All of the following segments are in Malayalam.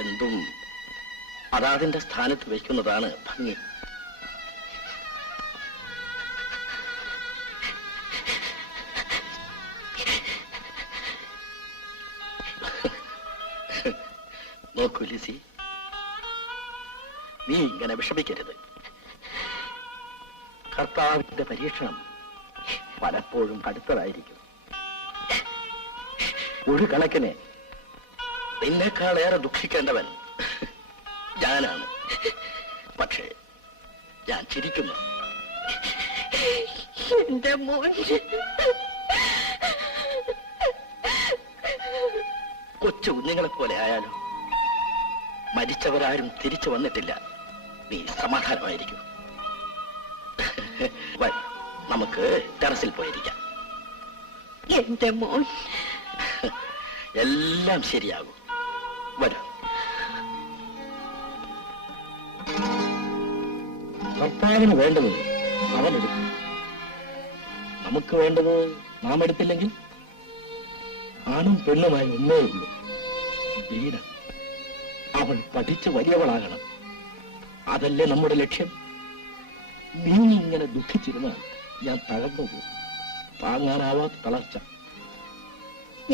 എന്തും അതാതിന്റെ സ്ഥാനത്ത് വയ്ക്കുന്നതാണ് ഭംഗി. നോക്കൂ ലിസി, നീ ഇങ്ങനെ വിഷമിക്കരുത്. കർത്താവിന്റെ പരീക്ഷണം പലപ്പോഴും കടുത്തതായിരിക്കും. ഒരു കണക്കിന് നിന്നെക്കാളേറെ ദുഃഖിക്കേണ്ടവൻ ഞാനാണ്. പക്ഷേ ഞാൻ ചിരിക്കുന്നു. എന്റെ മോൻ കൊച്ചു കുഞ്ഞുങ്ങളെ പോലെ ആയാലും മരിച്ചവരാരും തിരിച്ചു വന്നിട്ടില്ല. നീ സമാധാനമായിരിക്കും. നമുക്ക് ടെറസിൽ പോയിരിക്കാം. എന്റെ മോൻ എല്ലാം ശരിയാകും. വരൂ. കർത്താവിന് വേണ്ടത് അവനെടുക്കും. നമുക്ക് വേണ്ടത് നാം എടുത്തില്ലെങ്കിൽ ആണും പെണ്ണുമായി ഒന്നേ ഉള്ളൂ, വീട്. അവൾ പഠിച്ച് വലിയവളാകണം. അതല്ലേ നമ്മുടെ ലക്ഷ്യം. നീ ഇങ്ങനെ ദുഃഖിച്ചിരുന്നാൽ ഞാൻ തകർന്നു പോകും. താങ്ങാനാവാത്ത തളർച്ച.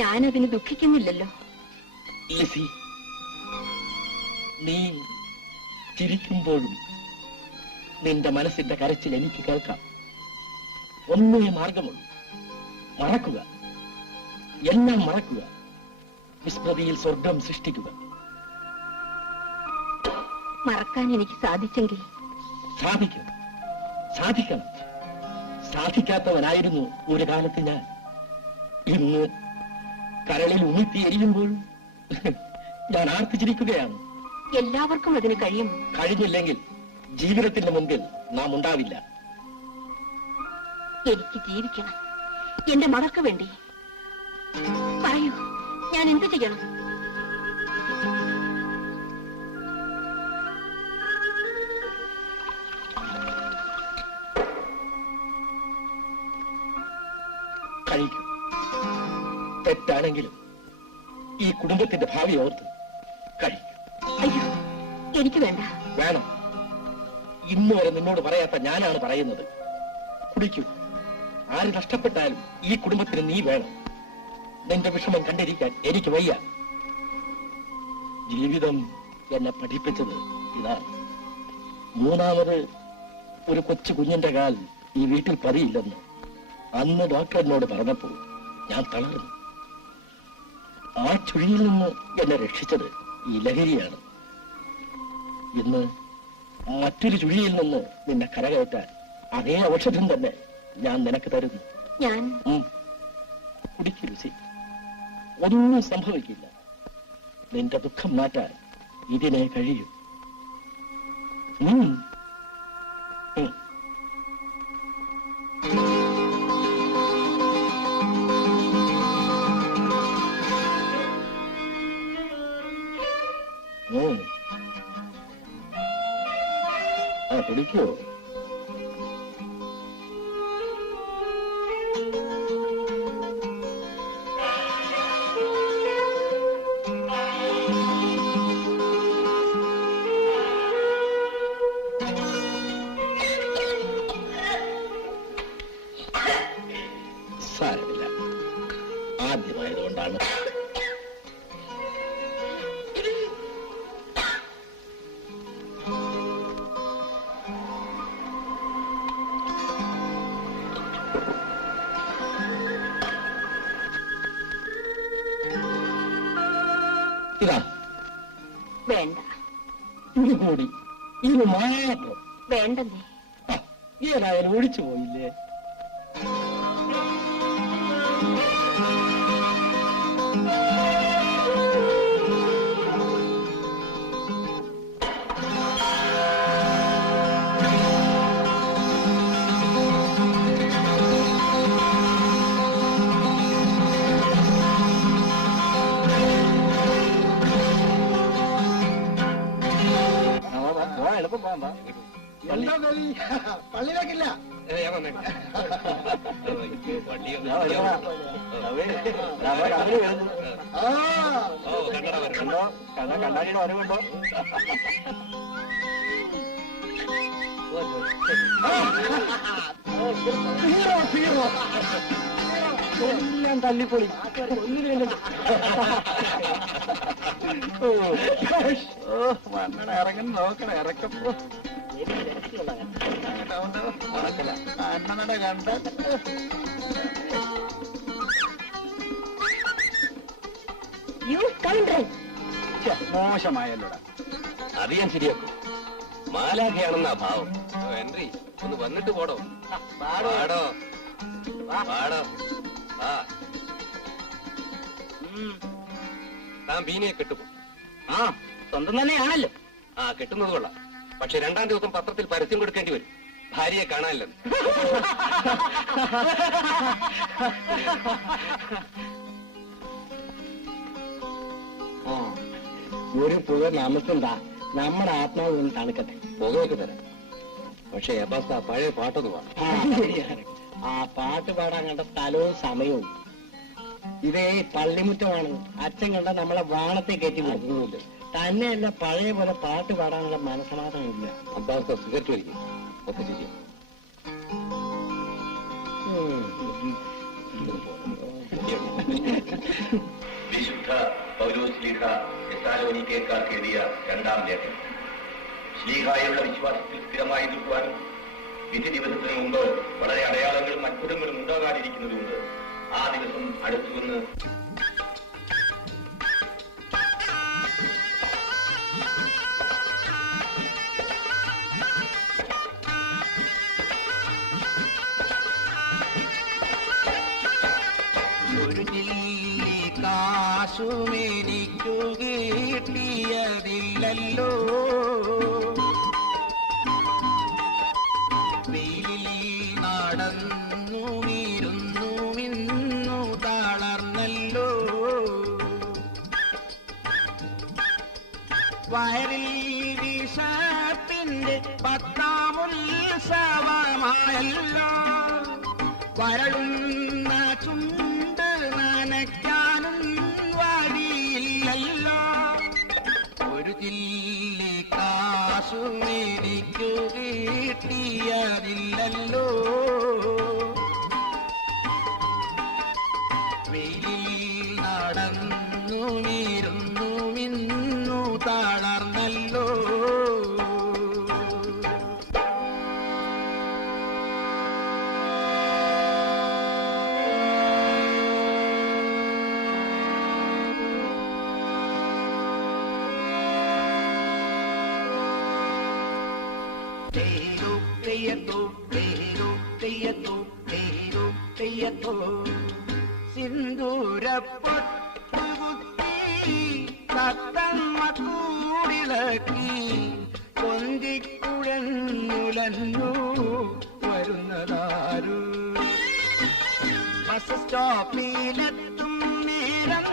ഞാനതിന് ദുഃഖിക്കുന്നില്ലല്ലോ. ലിസി, നീ ചിരിക്കുമ്പോഴും നിന്റെ മനസ്സിന്റെ കരച്ചിൽ എനിക്ക് കേൾക്കാം. ഒന്നേ മാർഗമുള്ളൂ. മറക്കുക, എല്ലാം മറക്കുക. വിസ്മൃതിയിൽ സ്വർഗം സൃഷ്ടിക്കുക. മറക്കാൻ എനിക്ക് സാധിച്ചെങ്കിൽ സാധിക്കും, സാധിക്കണം. സാധിക്കാത്തവനായിരുന്നു ഒരു കാലത്ത് ഞാൻ. ഇന്ന് കരളിൽ ഉമിത്തി എരിയുമ്പോൾ ഞാൻ ആർത്തിച്ചിരിക്കുകയാണ്. എല്ലാവർക്കും അതിന് കഴിയും. കഴിഞ്ഞില്ലെങ്കിൽ ജീവിതത്തിന്റെ മുമ്പിൽ നാം ഉണ്ടാവില്ല. എനിക്ക് ജീവിക്കണം, എന്റെ മകൾക്ക് വേണ്ടി. പറയൂ, ഞാൻ എന്ത് ചെയ്യണം? കഴിക്കും. തെറ്റാണെങ്കിലും ഈ കുടുംബത്തിന്റെ ഭാവി ഓർത്ത് കഴിക്കും. അയ്യോ, എനിക്ക് വേണ്ട. വേണം. ഇന്ന് വരെ നിന്നോട് പറയാത്ത ഞാനാണ് പറയുന്നത്. കുടിക്കൂ. ആര് നഷ്ടപ്പെട്ടാലും ഈ കുടുംബത്തിന് നീ വേണം. നിന്റെ വിഷമം കണ്ടിരിക്കാൻ എനിക്ക് വയ്യ. ജീവിതം എന്നെ പഠിപ്പിച്ചത് ഇതാണ്. മൂന്നാമത് ഒരു കൊച്ചു കുഞ്ഞിന്റെ കാൽ ഈ വീട്ടിൽ പതിയില്ലെന്ന് അന്ന് ഡോക്ടർ എന്നോട് പറഞ്ഞപ്പോൾ ഞാൻ തളർന്നു. ആ ചുഴിയിൽ നിന്ന് എന്നെ രക്ഷിച്ചത് ഈ ലഹരിയാണ്. ഇന്ന് മറ്റൊരു ചുഴിയിൽ നിന്ന് നിന്നെ കരകയറ്റാൻ അതേ ഔഷധം തന്നെ ഞാൻ നിനക്ക് തരുന്നു. ഞാൻ കുടിക്കൂ രുചി. ഒന്നും സംഭവിക്കില്ല. നിന്റെ ദുഃഖം മാറ്റാൻ ഇതിനെ കഴിയും. കുടിക്കോ? സാരമില്ല, ആദ്യമായതുകൊണ്ടാണ്. ഇതാ. വേണ്ട. ഇത് കൂടി. ഇത് മാത്രം വേണ്ടെന്നേ. ഏതായാലും ഒഴിച്ചു പോയില്ലേ? എളുപ്പം പോകാൻ പള്ളിയിലേക്കില്ല. കണ്ണാടിയുടെ വരവുണ്ടോ? എല്ലാം തല്ലിപ്പൊളി. മണ്ണട ഇറങ്ങുന്ന നോക്കണ ഇറക്കപ്പോ അണ്ണനട കണ്ട മോശമായല്ലോടാ. അത് ഞാൻ ശരിയാക്കും. മാലാഖയാണെന്നാ ഭാവം. ഹെൻറി, ഒന്ന് വന്നിട്ട് പോടോ. പാടോ പാടോ. താൻ ബീനിയെ കെട്ടുപോ. സ്വന്തം തന്നെയാണല്ലോ. കെട്ടുന്നത് കൊള്ളാം. പക്ഷെ 2-ാം ദിവസം പത്രത്തിൽ പരസ്യം കൊടുക്കേണ്ടി വരും. ഭാര്യയെ കാണാനില്ലെന്ന്. ഒരു പുക നമുക്കുണ്ടാ. നമ്മുടെ ആത്മാവ് ഒന്ന് തണുക്കട്ടെ. പുകയൊക്കെ തരാം. പക്ഷെ എബാസ്ത പഴയ പാട്ടൊന്ന് പാടാം. ആ പാട്ട് പാടാൻ കണ്ട സ്ഥലവും സമയവും. ഇതേ പള്ളിമുറ്റമാണ്. അച്ഛൻ കണ്ട നമ്മളെ വാണത്തെ കയറ്റി കൊടുക്കുന്നില്ല. തന്നെയല്ല പഴയ പോലെ പാട്ട് പാടാനുള്ള മനസ്സമാധാനം ഇല്ല. അബ്ബാസ്ത സിഗരറ്റ് വലിക്കും. ഒക്കെ ചെയ്യും. വിശുദ്ധ പൗലോസ്ലീഹ തെസ്സലോനിക്കക്കാർക്ക് എഴുതിയ 2-ാം ലേഖനം. ശ്ലീഹായുള്ള വിശ്വാസത്തിൽ സ്ഥിരമായി നിൽക്കുവാനും വിധി ദിവസത്തിന് മുമ്പ് വളരെ അടയാളങ്ങളും അത്ഭുതങ്ങളും ഉണ്ടാകാതിരിക്കുന്നതുകൊണ്ട് ആ ദിവസം അടുത്തുവന്ന് കാശുമെനിക്കു കിട്ടിയതില്ലല്ലോ. വെയിലിൽ നടന്നു ഇരുന്നു മിന്നു തളർന്നല്ലോ. വയറിൽ വിഷപ്പിന്റെ 10-ാം ഉത്സവമായല്ലോ. വരളുന്ന ചും വെയിലിൽ നടന്നു നീരുന്നു മിന്നു തളർന്നല്ലോ. സിന്ദൂരപ്പൊട്ടുകുത്തി തത്തമ്മ കൂടിളക്കി കൊന്തിക്കുഴഞ്ഞുലഞ്ഞു വരുന്നതാരു. ബസ് സ്റ്റോപ്പിലെത്തും നേരം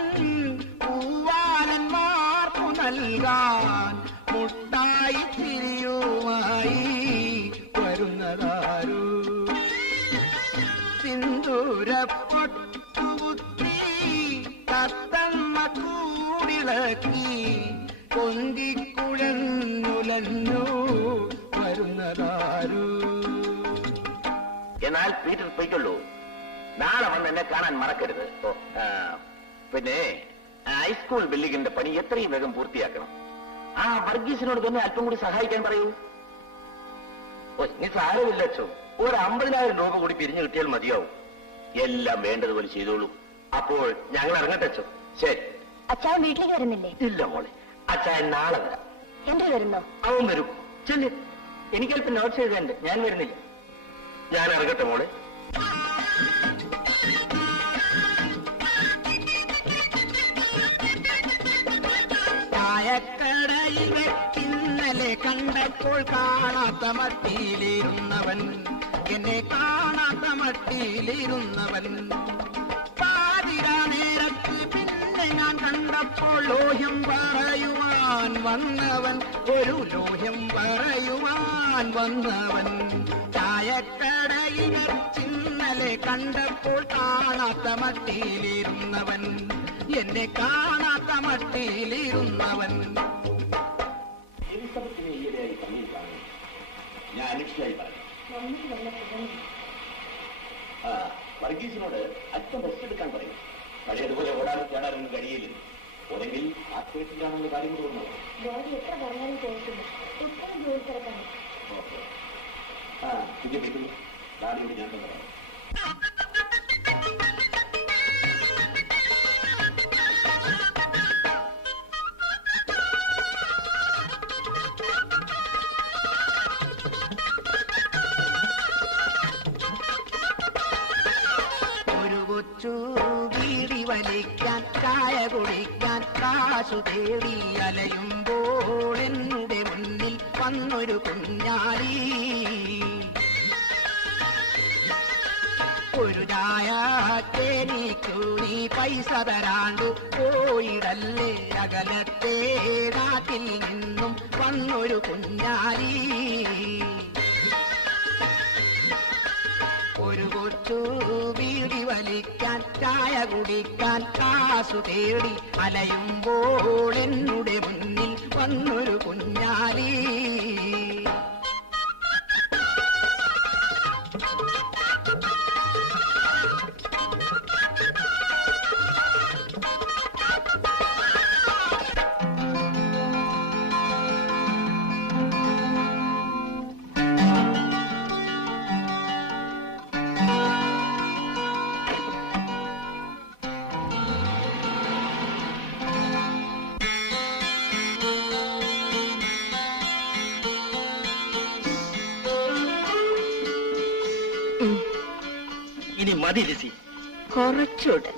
പൂവാലന്മാർക്കു നൽകാൻ മുട്ടായി തിരിയുമായി വരുന്നതാരു. സിന്ദൂരപ്പൊട്ടുകുത്തി തത്തമ്മ കൂടിളക്കി കൊന്തിക്കുഴഞ്ഞുലഞ്ഞു വരുന്നതാരു. എന്നാൽ പീറ്റർ പോയിക്കൊള്ളൂ. നാളെ വന്ന് എന്നെ കാണാൻ മറക്കരുത്. പിന്നെ ഹൈസ്കൂൾ ബിൽഡിങ്ങിന്റെ പണി എത്രയും വേഗം പൂർത്തിയാക്കണം. ആ വർഗീസിനോട് തന്നെ അല്പം കൂടി സഹായിക്കാൻ പറയൂ. നീ സാരമില്ല അച്ഛോ, ഒരു 50,000 രൂപ കൂടി പിരിഞ്ഞു കിട്ടിയാൽ മതിയാവും. എല്ലാം വേണ്ടതുപോലെ ചെയ്തോളൂ. അപ്പോൾ ഞങ്ങൾ ഇറങ്ങട്ടെ അച്ഛോ. ശരി. അച്ഛാവൻ വീട്ടിലേക്ക് വരുന്നില്ലേ? ഇല്ല മോളെ, അച്ഛൻ നാളെ വരാം. എന്ത് വരുന്നോ? അവൻ വരും. ചെല്ലു, എനിക്കല്പം നോട്ട്സ് എഴുതാനുണ്ട്. ഞാൻ വരുന്നില്ല. ഞാൻ ഇറങ്ങട്ടെ മോളെ. ചായക്കടയിൽ ഇന്നലെ കണ്ടപ്പോൾ കാണാത്ത മട്ടിയിലിരുന്നവൻ, എന്നെ കാണാത്ത മട്ടിയിലിരുന്നവൻ. പാതിരാ നേരത്ത് പിന്നെ ഞാൻ കണ്ടപ്പോൾ ലോഹ്യം പറയുവാൻ വന്നവൻ, ഒരു ലോഹ്യം പറയുവാൻ വന്നവൻ. ചായക്കടയിൽ ഇന്നലെ കണ്ടപ്പോൾ കാണാത്ത മട്ടിയിലിരുന്നവൻ, എന്നെ കാണാത്ത മട്ടിയിലിരുന്നവൻ. ഞാൻ അനിഷ്ടമായി പറഞ്ഞു. വർഗീസിനോട് അല്പം റെസ്റ്റ് എടുക്കാൻ പറയും. പഴയതുപോലെ ഓടാനും ചേടാനൊന്നും കഴിയില്ല. ഒന്നെങ്കിൽ ആത്മഹത്യയിലാണെന്ന് കാര്യം തോന്നുന്നു. എത്ര പറഞ്ഞാലും കേൾക്കില്ല. എപ്പോഴും ജോലി തിരക്കാണ്. പിന്നെ കിട്ടുന്നു ഡാഡിയോട് ഞാൻ തന്നെ പറയാം. വീടി വലിക്കാൻ ചായ കുടിക്കാൻ കാശു തേടി അലയുമ്പോൾ എന്റെ മുന്നിൽ വന്നൊരു കുഞ്ഞാലി. ഒരു ചായ തേനിക്കു നീ പൈസ തരാണ്ടു പോയിടല്ലേ, അകലത്തെ നാട്ടിൽ നിന്നും വന്നൊരു കുഞ്ഞാലി. ഒരു കൊച്ചു വീടി വലിക്കാൻ ചായ കുടിക്കാൻ കാശു തേടി അലയുമ്പോൾ എന്നുടെ മുന്നിൽ വന്നൊരു കുഞ്ഞാലി. ഇനി മതി ലിസി. കുറച്ചൂടെ.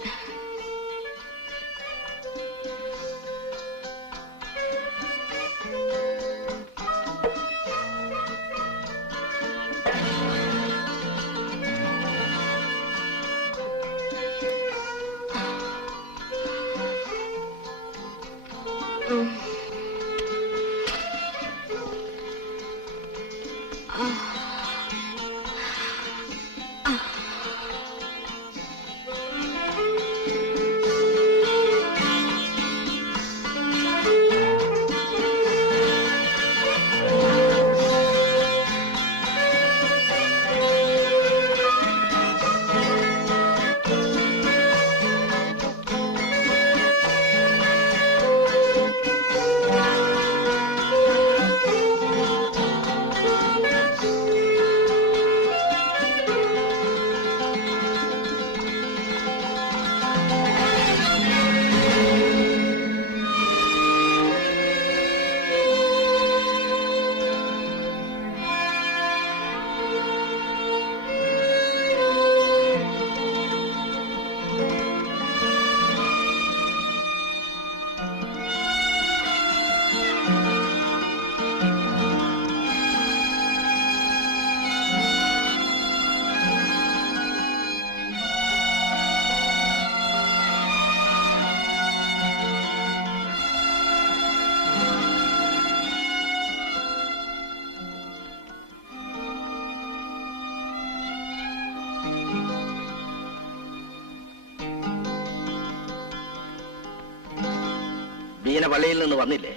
ബീന പള്ളിയിൽ നിന്ന് വന്നില്ലേ?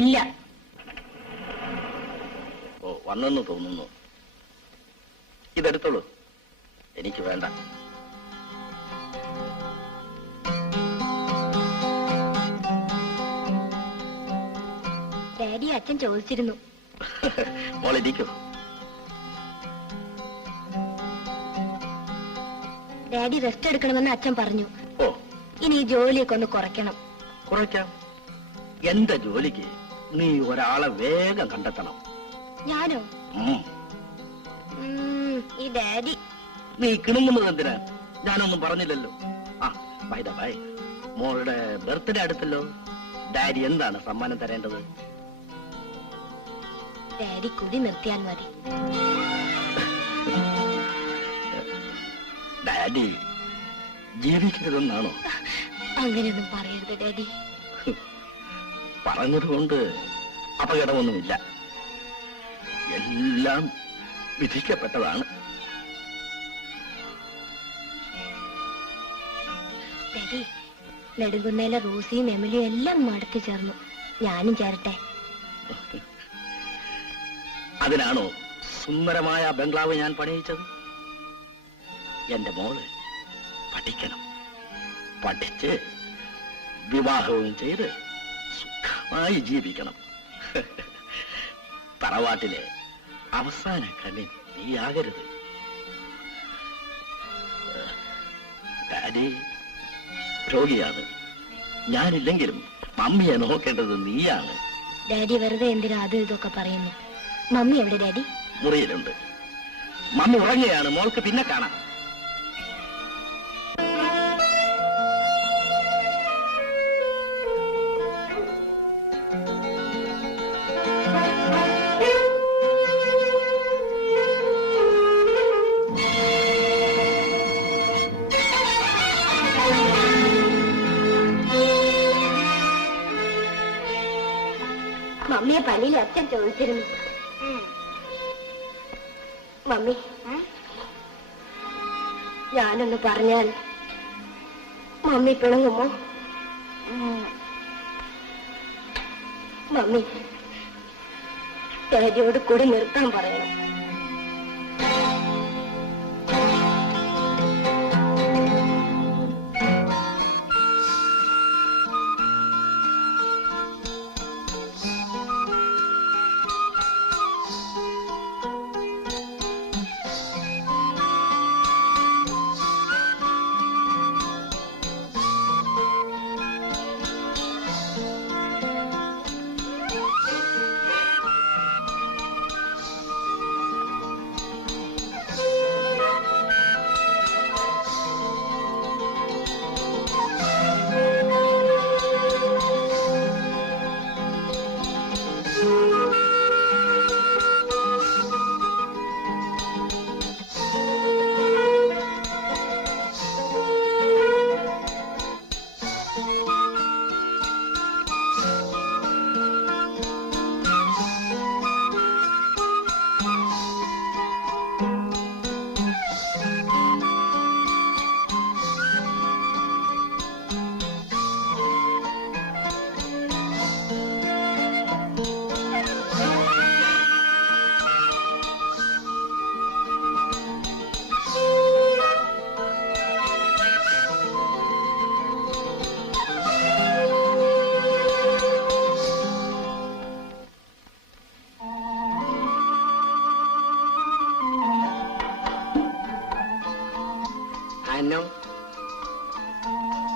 ഇല്ല. ഓ, വന്നെന്ന് തോന്നുന്നു. ഇതെടുത്തോളൂ, എനിക്ക് വേണ്ട. ഡാഡി അച്ഛൻ ചോദിച്ചിരുന്നു. മോളിരിക്കൂ. ഡാഡി റെസ്റ്റ് എടുക്കണമെന്ന് അച്ഛൻ പറഞ്ഞു. ഓ, ഇനി ഈ ജോലിയൊക്കെ ഒന്ന് കുറയ്ക്കണം. കുറയ്ക്കാം. എന്റെ ജോലിക്ക് നീ ഒരാളെ വേഗം കണ്ടെത്തണം. ഞാനോ? ഉം. ഈ ഡാഡി. നീ കിണുങ്ങുന്നത് എന്തിനാ? ഞാനൊന്നും പറഞ്ഞില്ലല്ലോ. ആ, ബൈ ദ ബൈ, മോളുടെ ബർത്ത്ഡേ അടുത്തല്ലോ. ഡാഡി എന്താണ് സമ്മാനം തരേണ്ടത്? ഡാഡി കുടി നിർത്തിയാൽ മതി. ഡാഡി ജീവിക്കരുതെന്നാണോ? അങ്ങനെയൊന്നും പറയരുത് ഡാഡി. പറഞ്ഞതുകൊണ്ട് അപകടമൊന്നുമില്ല. എല്ലാം വിധിക്കപ്പെട്ടതാണ്. ഡാഡി, നെടുങ്കുന്നയിലെ റോസിയും എമിലിയും എല്ലാം മടക്കി ചേർന്നു. ഞാനും ചേരട്ടെ? അതിനാണോ സുന്ദരമായ ബംഗ്ലാവ് ഞാൻ പണിയിച്ചത്? എന്റെ മോള് പഠിക്കണം. പഠിച്ച് വിവാഹവും ചെയ്ത് സുഖമായി ജീവിക്കണം. തറവാട്ടിലെ അവസാന കണ്ണി നീയാകരുത്. ഡാഡി രോഗിയാണ്. ഞാനില്ലെങ്കിലും മമ്മിയെ നോക്കേണ്ടത് നീയാണ്. ഡാഡി വെറുതെ എന്തിനാ അത് ഇതൊക്കെ പറയുന്നു? മമ്മി എവിടെ ഡാഡി? മുറിയിലുണ്ട്. മമ്മി ഉറങ്ങുകയാണ്. മോൾക്ക് പിന്നെ കാണാം. മമ്മിയെ പള്ളിയിൽ അച്ഛൻ ചോദിച്ചിരുന്നു. മമ്മി, ഞാനൊന്ന് പറഞ്ഞാൽ മമ്മി പിണങ്ങുമോ? മമ്മി ഡാഡിയോട് കൂടി നിർത്താൻ പറയണം.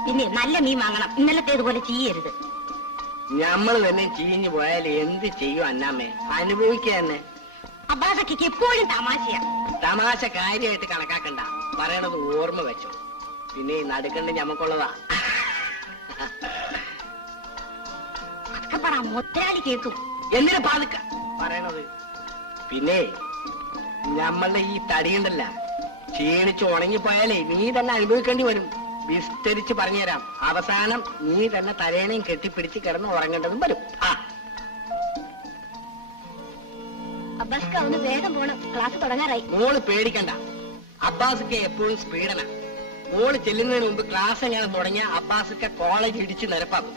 പിന്നെ നല്ല മീൻ വാങ്ങണം. ഇന്നലത്തേതുപോലെ ചെയ്യരുത്. നമ്മൾ തന്നെ ചീഞ്ഞു പോയാൽ എന്ത് ചെയ്യും അന്നാമ്മേ? അനുഭവിക്കുക തന്നെ. അബ്ബാസക്ക് എപ്പോഴും തമാശയാ. തമാശ കാര്യമായിട്ട് കണക്കാക്കണ്ട. പറയണത് ഓർമ്മ വെച്ചോ. പിന്നെ ഈ നടുക്കണ്ട് ഞമ്മക്കുള്ളതാ. അതൊക്കെ പറ, മുത്തലാളി കേൾക്കും. എന്തിനാ പാതുക്ക പറയണത്? പിന്നെ നമ്മളുടെ ഈ തടിയുണ്ടല്ല, ക്ഷീണിച്ച് ഉണങ്ങിപ്പോയാലേ നീ തന്നെ അനുഭവിക്കേണ്ടി വരും. വിസ്തരിച്ച് പറഞ്ഞുതരാം. അവസാനം നീ തന്നെ തലേണയും കെട്ടിപ്പിടിച്ച് കിടന്ന് ഉറങ്ങേണ്ടതും വരും. അബ്ബാസ്ക ഒന്ന് വേഗം പോണം, ക്ലാസ് തുടങ്ങാറായി. മോള് പേടിക്കണ്ട. അബ്ബാസ്ക്ക് എപ്പോഴും സ്പീഡനാ. മോള് ചെല്ലുന്നതിന് മുമ്പ് ക്ലാസ് എങ്ങനെ തുടങ്ങിയ അബ്ബാസ്ക്ക കോളേജ് ഇടിച്ച് നിരപ്പാക്കും.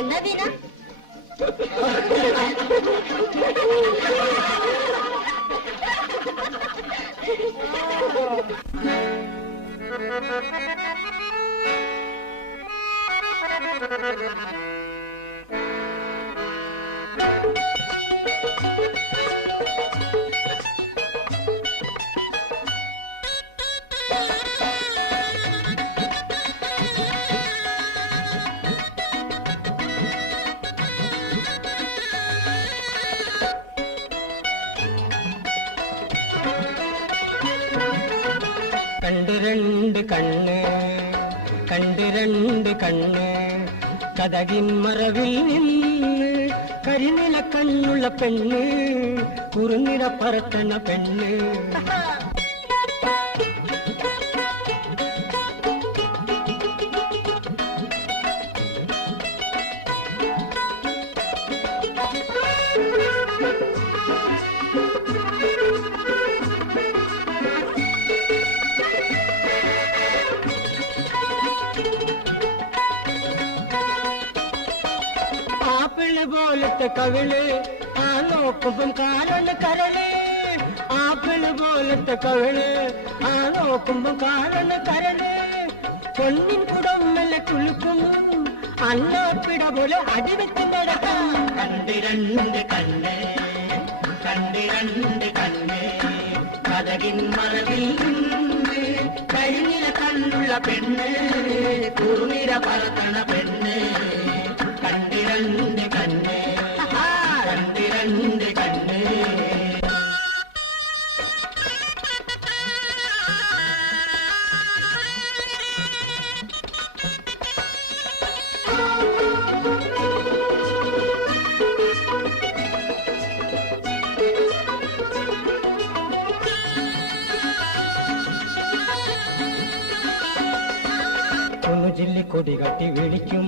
എന്താ ദീന? കണ്ട് രണ്ട് കണ്ണ് കണ്ട് രണ്ട് കണ്ണ് കതകിൻ മറവിൽ നിന്ന് കരിനില കണ്ണുള്ള പെണ്ണ് കുറുനിര പറത്തണ പെണ്ണ് ആപ്പിള് പോലത്തെ കവിള് ആ നോക്കുമ്പം കാണുന്ന കരള് ആപ്പിള് പോലത്തെ കവിള് ആ നോക്കുമ്പം കാണുന്ന കരള് പൊന്നിൻ കുടമ്മല കുളുക്കും അന്നപ്പിട പോലെ അടിവെച്ച് നടക്കാം കണ്ടിരണ്ട് കണ്ണ് കണ്ടിരണ്ട് കണ്ണ് കതകിൻ മറവിൽ നിന്ന് കഴിഞ്ഞില കണ്ണുള്ള പെണ്ണ് കുറുനിര പറത്തണ പെണ്ണ് കണ്ടിരണ്ട് കണ്ണ് കണ്ടിരണ്ട് കണ്ണ് കുനുജില്ലി കൊടി കട്ടി വിളിക്കും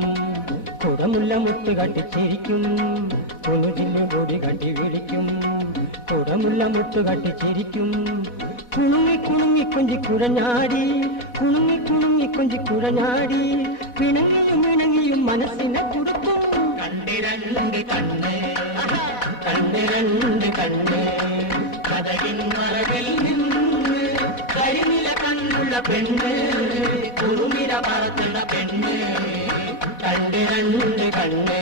കുടമുല്ല മുത്ത് കട്ടി ചിരിക്കും കുനുജില്ലി കൊടി കട്ടി വിളിക്കും കുടമുല്ല മുത്ത് കട്ടി ചിരിക്കും കുണുങ്ങി കുണുങ്ങി കൊഞ്ചി കുഴഞ്ഞാടി കുണുങ്ങി കുണുങ്ങി കൊഞ്ചി കുഴഞ്ഞാടി പിണങ്ങിയും ഇണങ്ങിയും മനസ്സിനെ കൊടുക്കും കണ്ടിരണ്ട് കണ്ണ് കണ്ടിരണ്ട് കണ്ണ് കതകിൻ മറവിൽ നിന്ന് കരിനില കണ്ണുള്ള പെണ്ണ് കുറുനിര പറത്തുന്ന പെണ്ണ് കണ്ടിരണ്ട് കണ്ണ്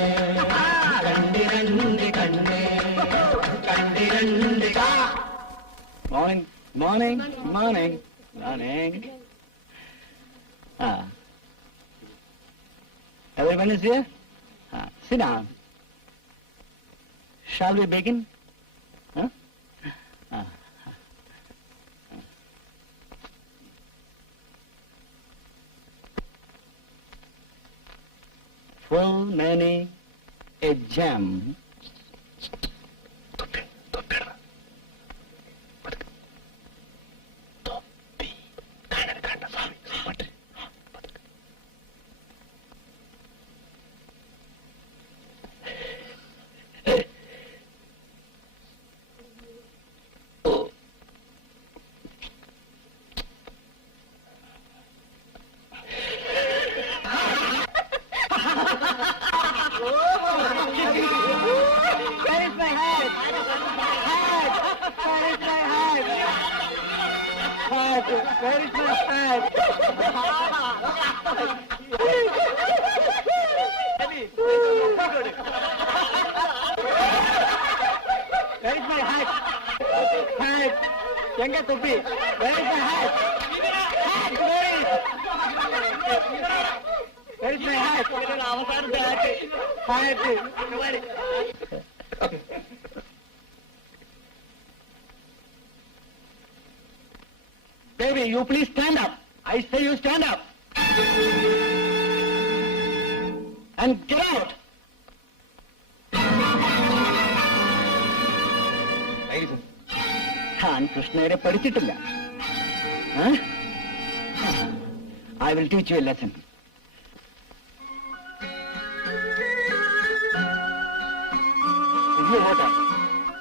കണ്ടിരണ്ട് കണ്ണ് കണ്ടിരണ്ട് morning morning morning morning Everyone is here? Sit down. Shall we begin? Huh? Full many a gem. Where is my hat? Hat! Where is my hat? Hat! Where is my hat? Where is my hat? Hat! Yenga topi? Where is my hat? Hat! Where is? Where is my hat? Hat! Baby, you please stand up. I say you stand up. And get out. ഞാൻ കൃഷ്ണയെ പഠിച്ചിട്ടില്ല. I will teach you a lesson.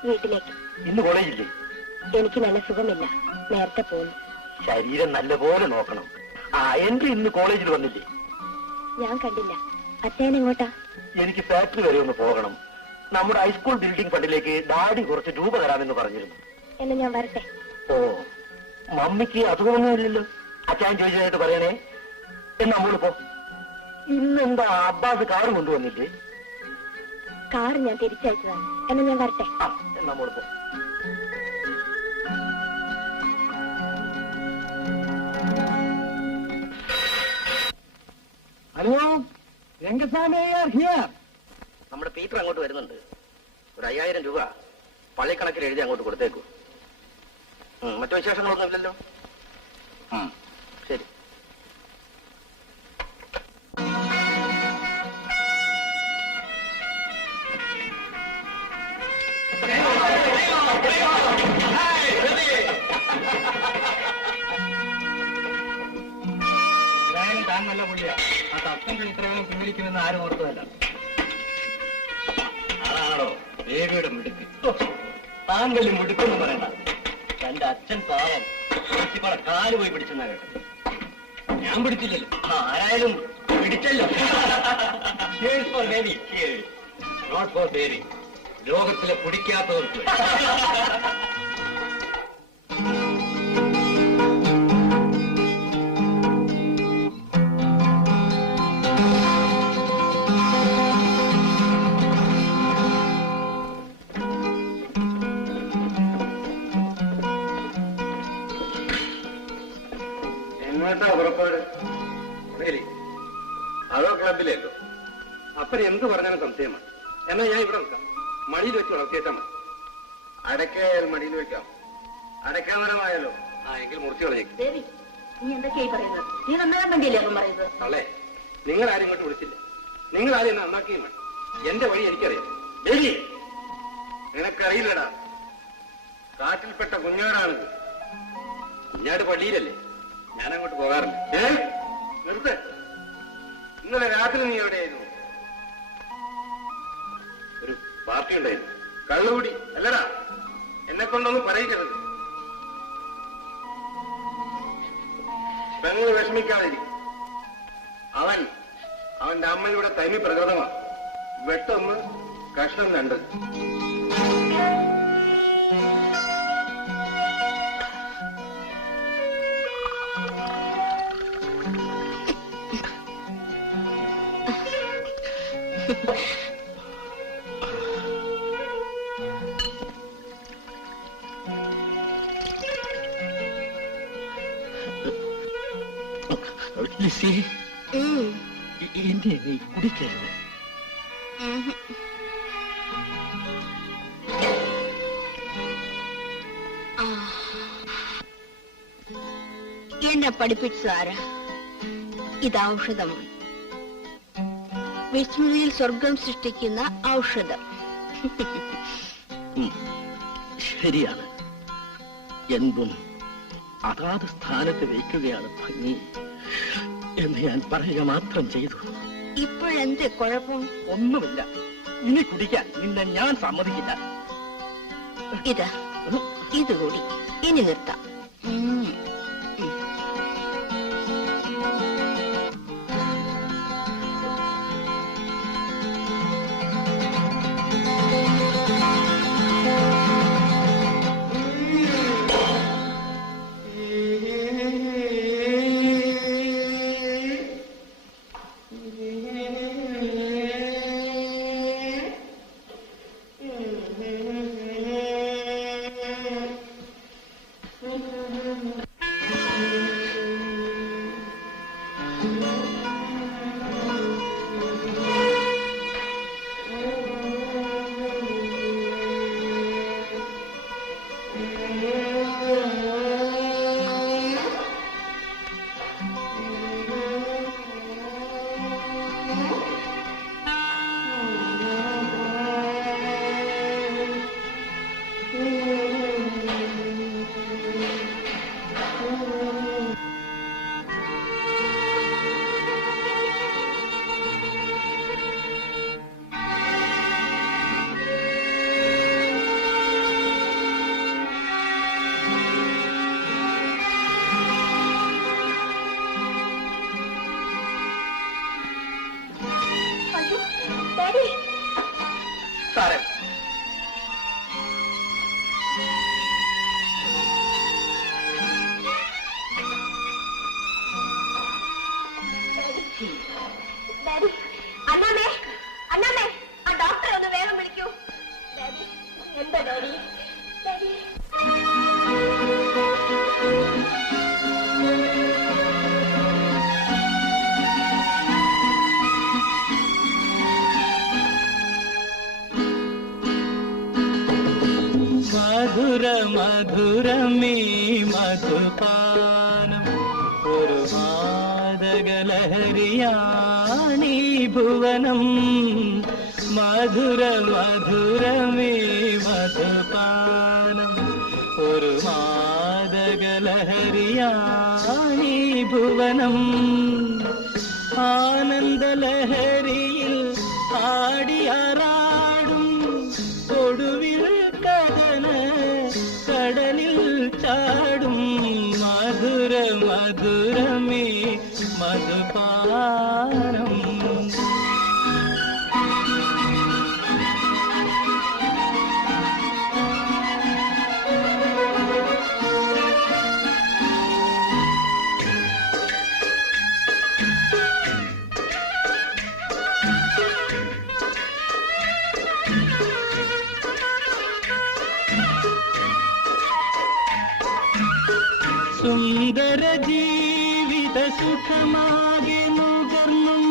വീട്ടിലേക്ക്. ഇന്ന് കോളേജില്ലേ? എനിക്ക് നല്ല സുഖമില്ല, നേരത്തെ പോന്നു. ശരീരം നല്ലപോലെ നോക്കണം. എന്റെ ഇന്ന് കോളേജിൽ വന്നില്ലേ? ഞാൻ കണ്ടില്ല. അച്ഛൻ എങ്ങോട്ടാ? എനിക്ക് ഫാക്ടറി വരെ ഒന്ന് പോകണം. നമ്മുടെ ഹൈസ്കൂൾ ബിൽഡിംഗ് ഫണ്ടിലേക്ക് ഡാഡി കുറച്ച് രൂപ തരാമെന്ന് പറഞ്ഞിരുന്നു. എന്ന് ഞാൻ വരട്ടെ. ഓ, മമ്മിക്ക് അസുഖമൊന്നുമില്ലല്ലോ? അച്ഛൻ ചോദിച്ചതായിട്ട് പറയണേ. എന്നാ നമ്മളിപ്പോ ഇന്നെന്താ അബ്ബാസ് കാറ് കൊണ്ടുവന്നില്ലേ? കാർ ഞാൻ തിരിച്ചയച്ചതാണ്. എന്ന് ഞാൻ വരട്ടെ. എന്നാ നമ്മളിപ്പോ ഹലോ, രംഗസ്വാമി ഹിയർ. നമ്മുടെ പീറ്റർ അങ്ങോട്ട് വരുന്നുണ്ട്. ഒരു 5000 രൂപ പള്ളിക്കണക്കിൽ എഴുതി അങ്ങോട്ട് കൊടുത്തേക്കൂ. മറ്റു വിശേഷങ്ങളൊന്നും ഇല്ലല്ലോ? ശരി. താൻ നല്ല പുള്ളിയാ. ആ തത്തം ഇത്രയും പിൻവലിക്കുമെന്ന് ആരും ഓർത്തതല്ല. ആണോ ദേവിയുടെ മിടുക്ക്? താങ്കളും മിടുക്കെന്ന് പറയണ്ട. തന്റെ അച്ഛൻ പാവം പ്രിൻസിപ്പാളെ കാല് പോയി പിടിച്ചെന്നാ കേട്ടത്. ഞാൻ പിടിച്ചില്ലല്ലോ. ആരായാലും പിടിച്ചല്ലോ. നോട്ട് ഫോർ ദേവി, ലോകത്തിലെ പിടിക്കാത്തവർക്ക്. എങ്ങോട്ടാ പുറപ്പാട്? അതോ ക്ലബിലേക്കോ? അപ്പൻ എന്ത് പറഞ്ഞാലും സംശയമാണ്. എന്നാ ഞാൻ ഇവിടെ നിൽക്കാം. മടിയിൽ വെച്ച് വളർത്തിയേറ്റാ മതി. അടയ്ക്കായാൽ മടിയിൽ വെക്കാം. അടയ്ക്കാമരമായാലോ? എങ്കിൽ മുറിച്ചു കളഞ്ഞേക്കും. ദേവി, നീ എന്തൊക്കെയായി പറയുന്നത്? നീ നന്നാൻ വേണ്ടിയല്ലേ അപ്പം പറയുന്നത്? അല്ലേ, നിങ്ങൾ ആരും ഇങ്ങോട്ട് വിളിച്ചില്ല. നിങ്ങൾ ആരും എന്നെ നന്നാക്കുകയും വേണം. എന്റെ വഴി എനിക്കറിയാം. ദേവി, നിനക്കറിയില്ലടാ, കാട്ടിൽപ്പെട്ട കുഞ്ഞാടാണിത്. കുഞ്ഞാട് പള്ളിയിലല്ലേ, ഞാൻ അങ്ങോട്ട് പോകാറില്ല. നിർത്ത്. ഇന്നലെ രാത്രി നീ എവിടെയായിരുന്നു? ഒരു പാർട്ടി ഉണ്ടായിരുന്നു. കള്ളുകൂടി അല്ലടാ, എന്നെ കൊണ്ടൊന്നും പറയിക്കരുത്. പെങ്ങൾ വിഷമിക്കാതിരിക്കും. അവന്റെ അമ്മയുടെ തനി പ്രകൃതമാണ്. വെട്ടൊന്ന്, കഷ്ണം 2. ലിസി, എന്നെ നീ കുടിക്കരുത്. എന്നെ പഠിപ്പിച്ചതാരാ? ഇത് ഔഷധമാണ്. വിസ്മൃതിയിൽ സ്വർഗം സൃഷ്ടിക്കുന്ന ഔഷധം. ശരിയാണ്. എന്തും അതാത് സ്ഥാനത്ത് വയ്ക്കുകയാണ് ഭംഗി എന്ന് ഞാൻ പറയുക മാത്രം ചെയ്തു. ഇപ്പോഴെന്ത് കുഴപ്പം? ഒന്നുമില്ല. ഇനി കുടിക്കാൻ നിന്നെ ഞാൻ സമ്മതിക്കില്ല. ഇതുകൂടി ഇനി നിർത്താം. മധുര മധുരമേ മധുപാനം ഒരു മാദകലഹരിയാണീ ഭുവനം. മധുര മധുരമേ മധുപാനം ഒരു മാദകലഹരിയാണീ ഭുവനം. ആനന്ദലഹരിയിൽ ആടിയാറാടും ഒടുവിൽ കടന കടലിൽ ചാടും. മധുര മധുരമേ മധുപാനം. സുന്ദര ജീവിത സുഖമാകെ നുകർന്നും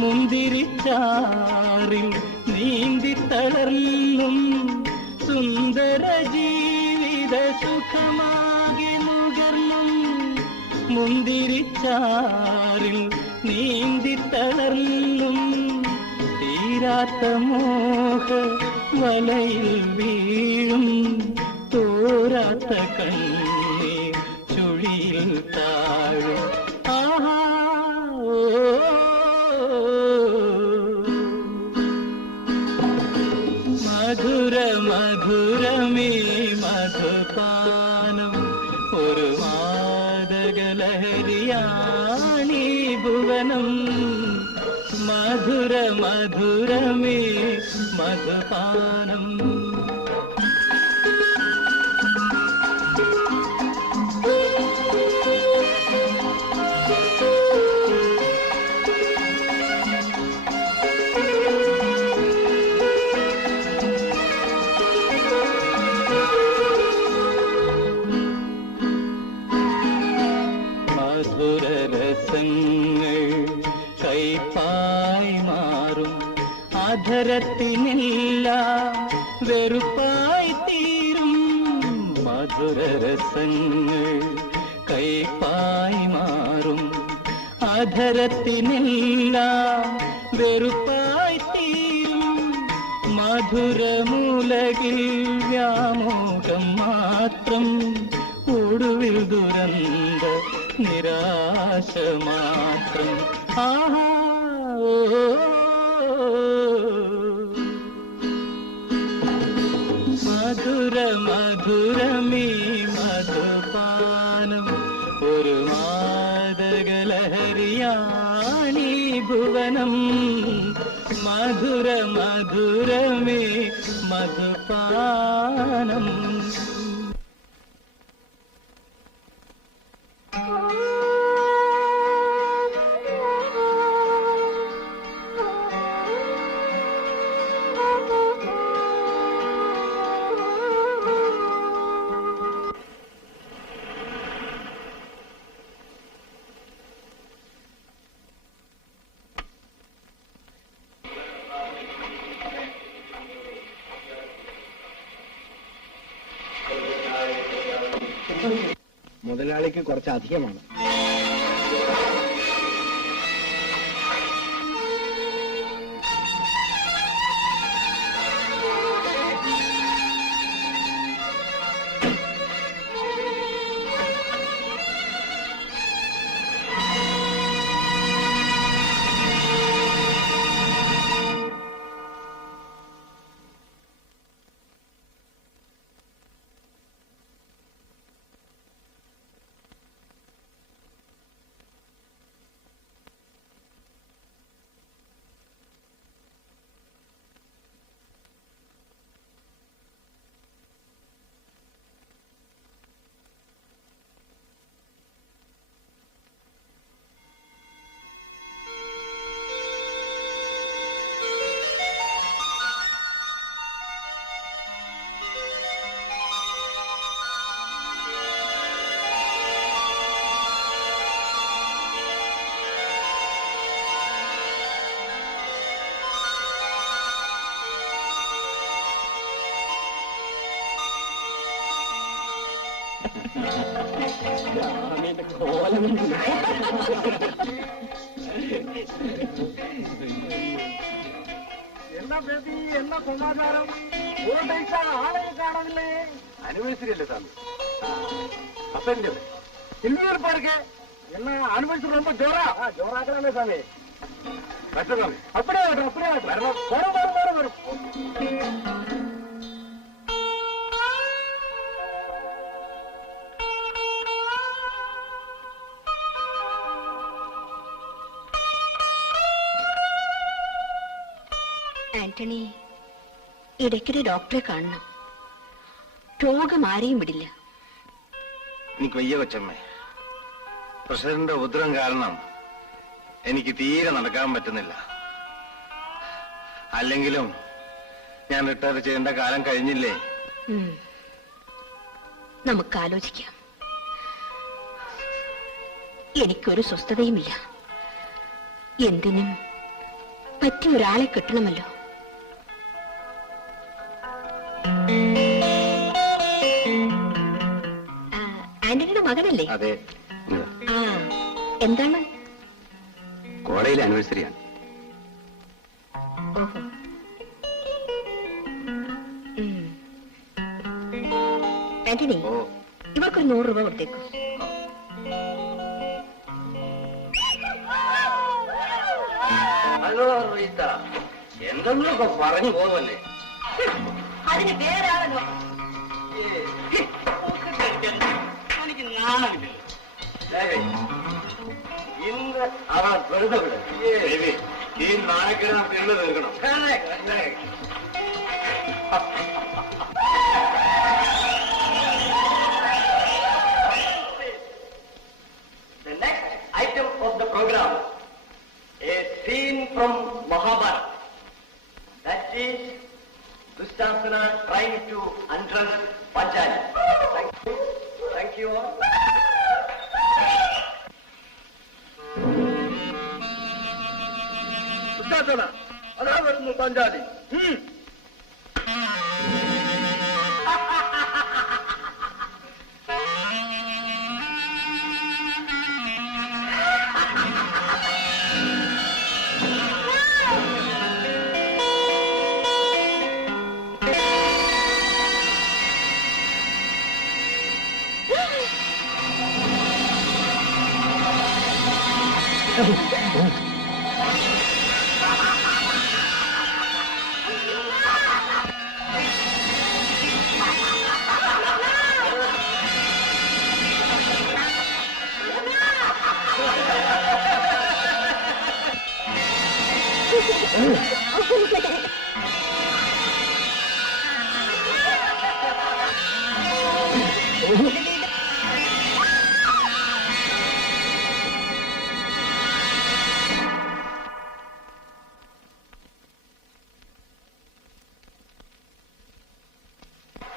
മുന്തിരിച്ചാറിൽ നീന്തി തളർന്നും. സുന്ദര ജീവിത സുഖമാകെ നുകർന്നും മുന്തിരിച്ചാറിൽ നീന്തി തളർന്നും. തീരാത്ത മോഹ വലയിൽ വീഴും തോരാത്ത കണ്ണീർ ചുഴിയിൽ താഴും. ആഹാ മധുര മധുരമേ മധുപാനം ഒരു മാദകലഹരിയാണീ ഭുവനം. മധുര മധുരമേ മധുപാനം. മധുരരസങ്ങൾ കൈപ്പായി മാറും അധരത്തിനെല്ലാം വെറുപ്പായി തീരും. മധുരരസങ്ങൾ കൈപ്പായി മാറും അധരത്തിനെല്ലാം വെറുപ്പായി തീരും. മധുരമുലകിൽ വ്യാമോഹം മാത്രം ഒടുവിൽ ദുരന്ത നിരാശ മാത്രം. ആഹാ മധുര മധുരമേ മധുപാനം ഒരു മാദകലഹരിയാണീ ഭുവനം. മധുര മധുരമേ മധുപാനം. മുതലാളിക്ക് കുറച്ച് അധികമാണ്. സ്വാമിയുടെ കോലം എന്നാ ബേബി, എന്നാ സമാചാരം? ഒരു പൈസ ആളെ കാണുന്നില്ലേ? ആനിവേഴ്സറി അല്ലേ സ്വാമി? அப்ப இங்க இன்னொரு இருப்பா இருக்கு. என்ன அனுபவிச்சு ரொம்ப ஜோரா ஜோராக்கலாமே சாமி. പറ്റും സ്വാമി. அப்படியே வரும், அப்படியே வரும். வரும் வரும் வரும் வரும். ആന്റണി, ഇടയ്ക്കിടെ ഡോക്ടറെ കാണണം. രോഗം ആരെയും വിടില്ല. എനിക്ക് വയ്യ കൊച്ചമ്മേ. പ്രസിഡന്റിന്റെ ഉപദ്രവം കാരണം എനിക്ക് തീരെ നടക്കാൻ പറ്റുന്നില്ല. അല്ലെങ്കിലും ഞാൻ റിട്ടയർ ചെയ്യേണ്ട കാലം കഴിഞ്ഞില്ലേ? നമുക്ക് ആലോചിക്കാം. എനിക്കൊരു സ്വസ്ഥതയുമില്ല. എന്തിനും പറ്റിയ ഒരാളെ കിട്ടണമല്ലോ. ആന്റണിയുടെ മകനല്ലേ? അതെ. ആ, എന്താണ്? കോടതിയിലെ ആനിവേഴ്സറിയാണ്. ഓഹോ. ആന്റണി, ഇവർക്കൊരു 100 രൂപ കൊടുത്തേക്കൂ. ഹലോ റീത്ത, എന്തെന്നൊക്കെ പറഞ്ഞു പോവല്ലേ? അതിന് പേരാണല്ലോ. എനിക്ക് നാണമില്ലല്ലോ. ഇന്ന് അവൻ വെറുതെ വിടും. ഈ നാണക്കേട് നമുക്ക് എന്ന് തീർക്കണം. The next item of the program, a scene from Mahabharata. That is Dushasana trying to undress Panchali. Thank you. Thank you all. Dushasana, അതാ വരുന്നു Panchali.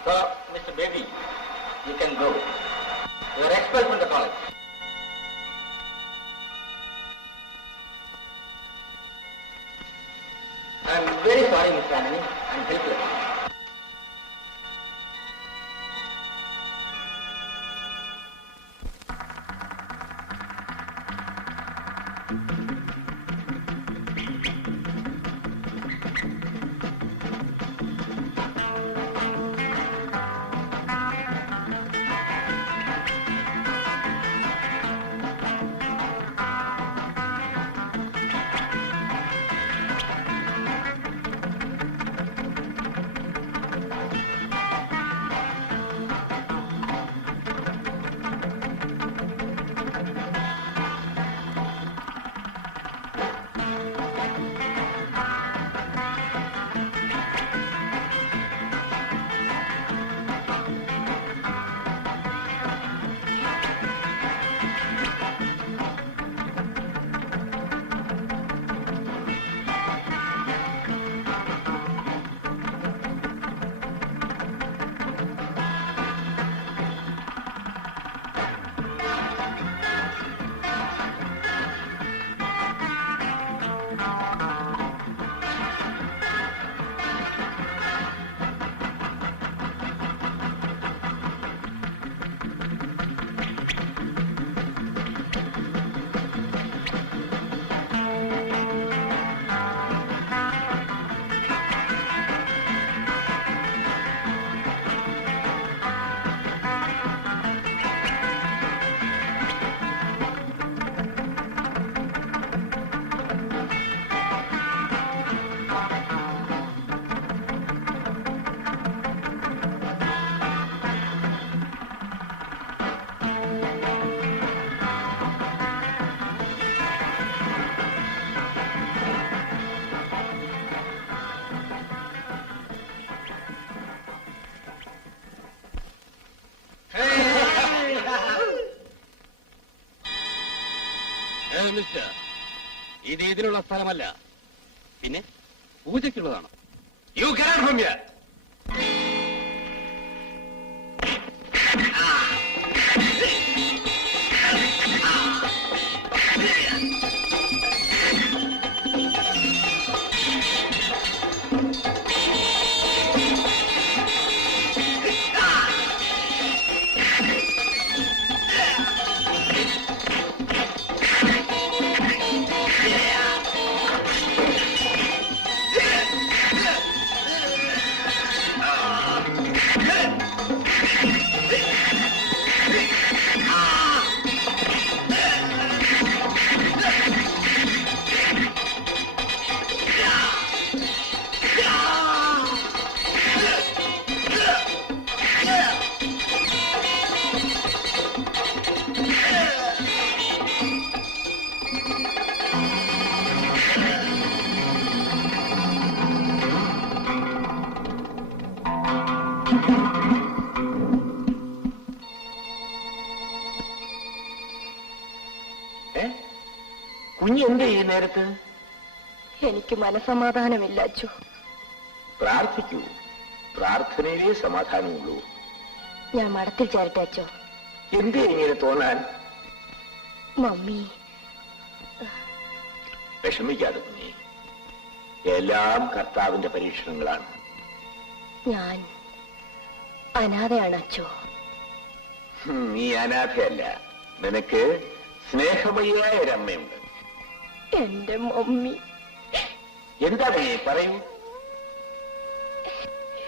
So, Mr. Baby, you can go. You are expelled from the college. I am very sorry, Mr. Anani. I am helpless. Mister, ഇത് ഇതിനുള്ള സ്ഥലമല്ല, പിന്നെ പൂജയ്ക്കുള്ളതാണ്. You cannot from here. കുഞ്ഞ് എന്ത് ഈ നേരത്ത്? എനിക്ക് മനസമാധാനമില്ല അച്ചു. പ്രാർത്ഥിക്കൂ, പ്രാർത്ഥനയിലേ സമാധാനമുള്ളൂ. ഞാൻ മഠത്തിൽ ചേരട്ടെ അച്ചോ? എന്തേ ഇങ്ങനെ തോന്നാൻ? മമ്മി. വിഷമിക്കാതെ കുഞ്ഞെ, എല്ലാം കർത്താവിന്റെ പരീക്ഷണങ്ങളാണ്. ഞാൻ അനാഥയാണ് അച്ചോ. നീ അനാഥയല്ല, നിനക്ക് സ്നേഹമയ്യായ ഒരമ്മയുണ്ട്. എന്റെ മമ്മി. എന്താ കുഞ്ഞെ, പറയൂ.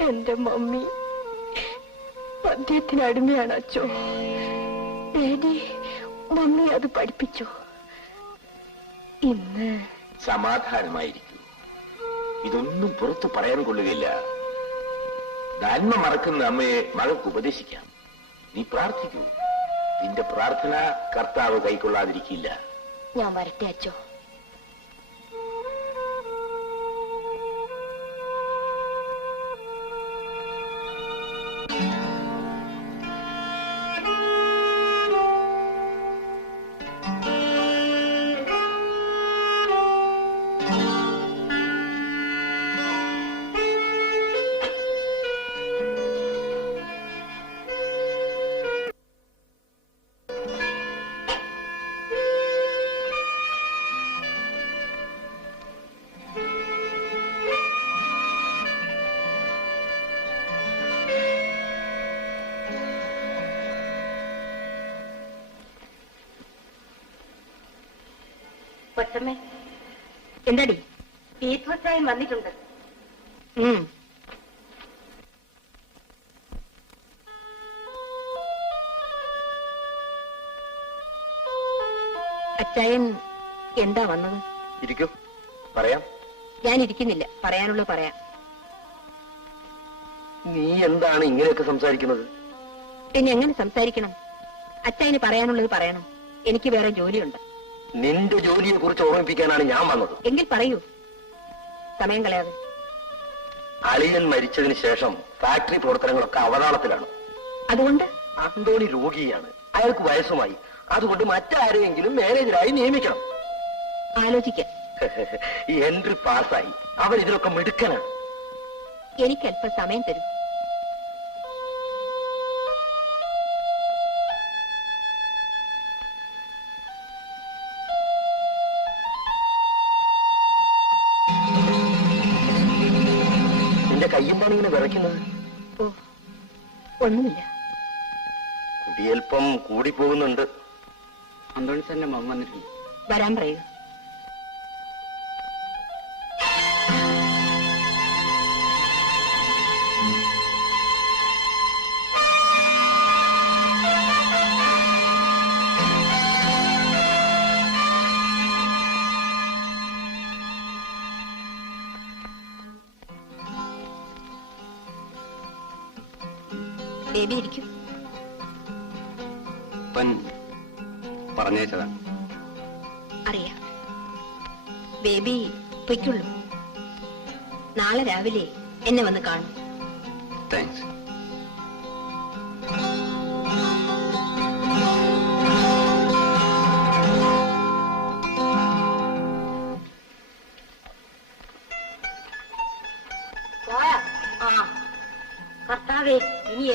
എന്റെ മമ്മി മദ്യത്തിന് അടിമയാണ് അച്ചോ. ഡാഡി മമ്മി അത് പഠിപ്പിച്ചു. ഇന്ന് സമാധാനമായിരിക്കൂ, ഇതൊന്നും പുറത്തു പറയാൻ കൊള്ളുകയില്ല. നന്മ മറക്കുന്ന അമ്മയെ മകൾക്ക് ഉപദേശിക്കാം. നീ പ്രാർത്ഥിക്കൂ, നിന്റെ പ്രാർത്ഥന കർത്താവ് കൈക്കൊള്ളാതിരിക്കില്ല. ഞാൻ വരട്ടെ അച്ചോ? എന്താടി? തീർത്ഥോത്സായം വന്നിട്ടുണ്ട്. അച്ചായൻ എന്താ വന്നത്? ഇരിക്കൂ, പറയാം. ഞാൻ ഇരിക്കുന്നില്ല, പറയാനുള്ളത് പറയാം. നീ എന്താണ് ഇങ്ങനെയൊക്കെ സംസാരിക്കുന്നത്? പിന്നെ എങ്ങനെ സംസാരിക്കണം? അച്ചായന് പറയാനുള്ളത് പറയണം. എനിക്ക് വേറെ ജോലിയുണ്ട്. നിന്റെ ജോലിയെ കുറിച്ച് ഓർമ്മിപ്പിക്കാനാണ് ഞാൻ വന്നത്. എങ്കിൽ പറയൂ, സമയം കളയാതെ. അളിയൻ മരിച്ചതിന് ശേഷം ഫാക്ടറി പ്രവർത്തനങ്ങളൊക്കെ അവതാളത്തിലാണ്. അതുകൊണ്ട് അന്തോണി രോഗിയാണ്, അയാൾക്ക് വയസ്സുമായി. അതുകൊണ്ട് മറ്റാരെയെങ്കിലും മാനേജരായി നിയമിക്കണം. ആലോചിക്കാൻ. ഈ എൻട്രി പാസ്സായി, അവൻ ഇതിലൊക്കെ മിടുക്കനാണ്. എനിക്ക് അല്പം സമയം തരും. നിന്റെ കയ്യെന്താണ് ഇങ്ങനെ വിറയ്ക്കുന്നത്? ഓ, ഒന്നുമില്ല. കുടിയൽപ്പം കൂടിപ്പോകുന്നുണ്ട്. അന്തോണി സാറിന്റെ മകൻ വന്നിട്ടുണ്ട്. വരാൻ പറയുക. ബേബി ഇരിക്കും. പറഞ്ഞേച്ചതാണ്. അറിയാം. ബേബി പൊയ്ക്കുള്ളൂ. നാളെ രാവിലെ എന്നെ വന്ന് കാണും. താങ്ക്സ്.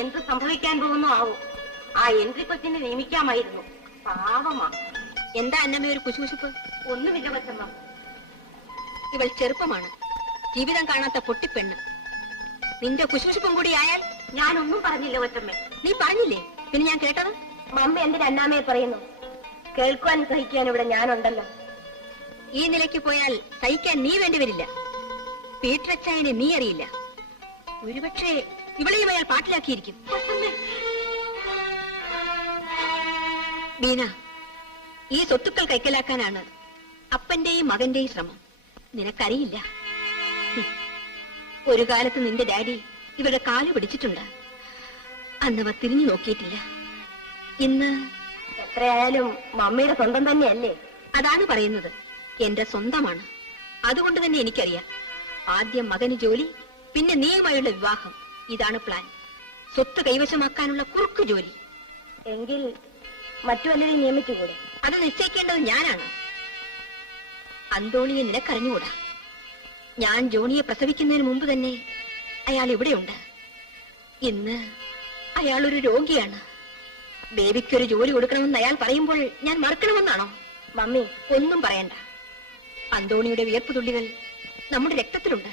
എന്ത് സംഭവിക്കാൻ പോകുന്നു ആവും. ആ എൻട്രി കൊച്ചിനെ നിയമിക്കാമായിരുന്നു. പാവമാ. എന്താ അന്നമ്മ ഒരു കുശുകുശുപ്പ്? ഒന്നുമില്ല കൊച്ചമ്മ. ഇവൾ ചെറുപ്പമാണ്, ജീവിതം കാണാത്ത പൊട്ടിപ്പെണ്ണ്. നിന്റെ കുശുകുശുപ്പും കൂടി ആയാൽ. ഞാനൊന്നും പറഞ്ഞില്ല കൊച്ചമ്മ. നീ പറഞ്ഞില്ലേ? പിന്നെ ഞാൻ കേട്ടത്. മമ്മ എന്തിന് അന്നാമയെ പറയുന്നു? കേൾക്കുവാൻ സഹിക്കാൻ ഇവിടെ ഞാനുണ്ടല്ലോ. ഈ നിലയ്ക്ക് പോയാൽ സഹിക്കാൻ നീ വേണ്ടി വരില്ല. പീറ്ററച്ചായനെ നീ അറിയില്ല. ഒരുപക്ഷെ ഇവളെയും അയാൾ പാട്ടിലാക്കിയിരിക്കും. ബീന, ഈ സ്വത്തുക്കൾ കൈക്കലാക്കാനാണ് അപ്പന്റെയും മകന്റെയും ശ്രമം. നിനക്കറിയില്ല. ഒരു കാലത്ത് നിന്റെ ഡാഡി ഇവരുടെ കാല് പിടിച്ചിട്ടുണ്ട്. അന്നവർ തിരിഞ്ഞു നോക്കിയിട്ടില്ല. ഇന്ന് എത്രയായാലും മമ്മിയുടെ സ്വന്തം തന്നെയല്ലേ? അതാണ് പറയുന്നത്. എന്റെ സ്വന്തമാണ്. അതുകൊണ്ട് തന്നെ എനിക്കറിയാം. ആദ്യം മകന് ജോലി, പിന്നെ നീയുമായുള്ള വിവാഹം. ഇതാണ് പ്ലാൻ. സ്വത്ത് കൈവശമാക്കാനുള്ള കുറുക്കു ജോലി. എങ്കിൽ മറ്റു വല്ലവരെയും നിയമിച്ചുകൂടെ? അത് നിശ്ചയിക്കേണ്ടത് ഞാനാണ്. അന്തോണിയെ നിനക്കറിഞ്ഞുകൂടാ. ഞാൻ ജോണിയെ പ്രസവിക്കുന്നതിന് മുമ്പ് തന്നെ അയാൾ ഇവിടെയുണ്ട്. ഇന്ന് അയാൾ ഒരു രോഗിയാണ്. ബേബിക്കൊരു ജോലി കൊടുക്കണമെന്ന് അയാൾ പറയുമ്പോൾ ഞാൻ മറക്കണമെന്നാണോ? മമ്മി, ഒന്നും പറയണ്ട. അന്തോണിയുടെ വിയർപ്പ് തുള്ളികൾ നമ്മുടെ രക്തത്തിലുണ്ട്.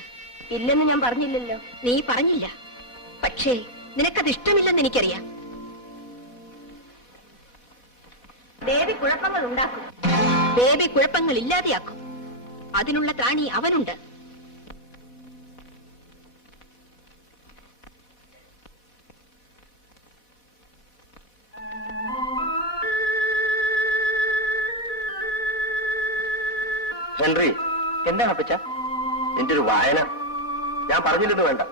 ഇല്ലെന്ന് ഞാൻ പറഞ്ഞില്ലല്ലോ. നീ പറഞ്ഞില്ല. പക്ഷേ നിനക്കത് ഇഷ്ടമില്ലെന്ന് എനിക്കറിയാം. ബേബി കുഴപ്പങ്ങൾ ഉണ്ടാക്കും. ബേബി കുഴപ്പങ്ങൾ ഇല്ലാതെയാക്കും. അതിനുള്ള ത്രാണി അവനുണ്ട്. ഹെൻറി, എന്താണ് അപ്പച്ച? നിന്റെ ഒരു വായന ഞാൻ പറഞ്ഞില്ലെന്ന് വേണ്ട.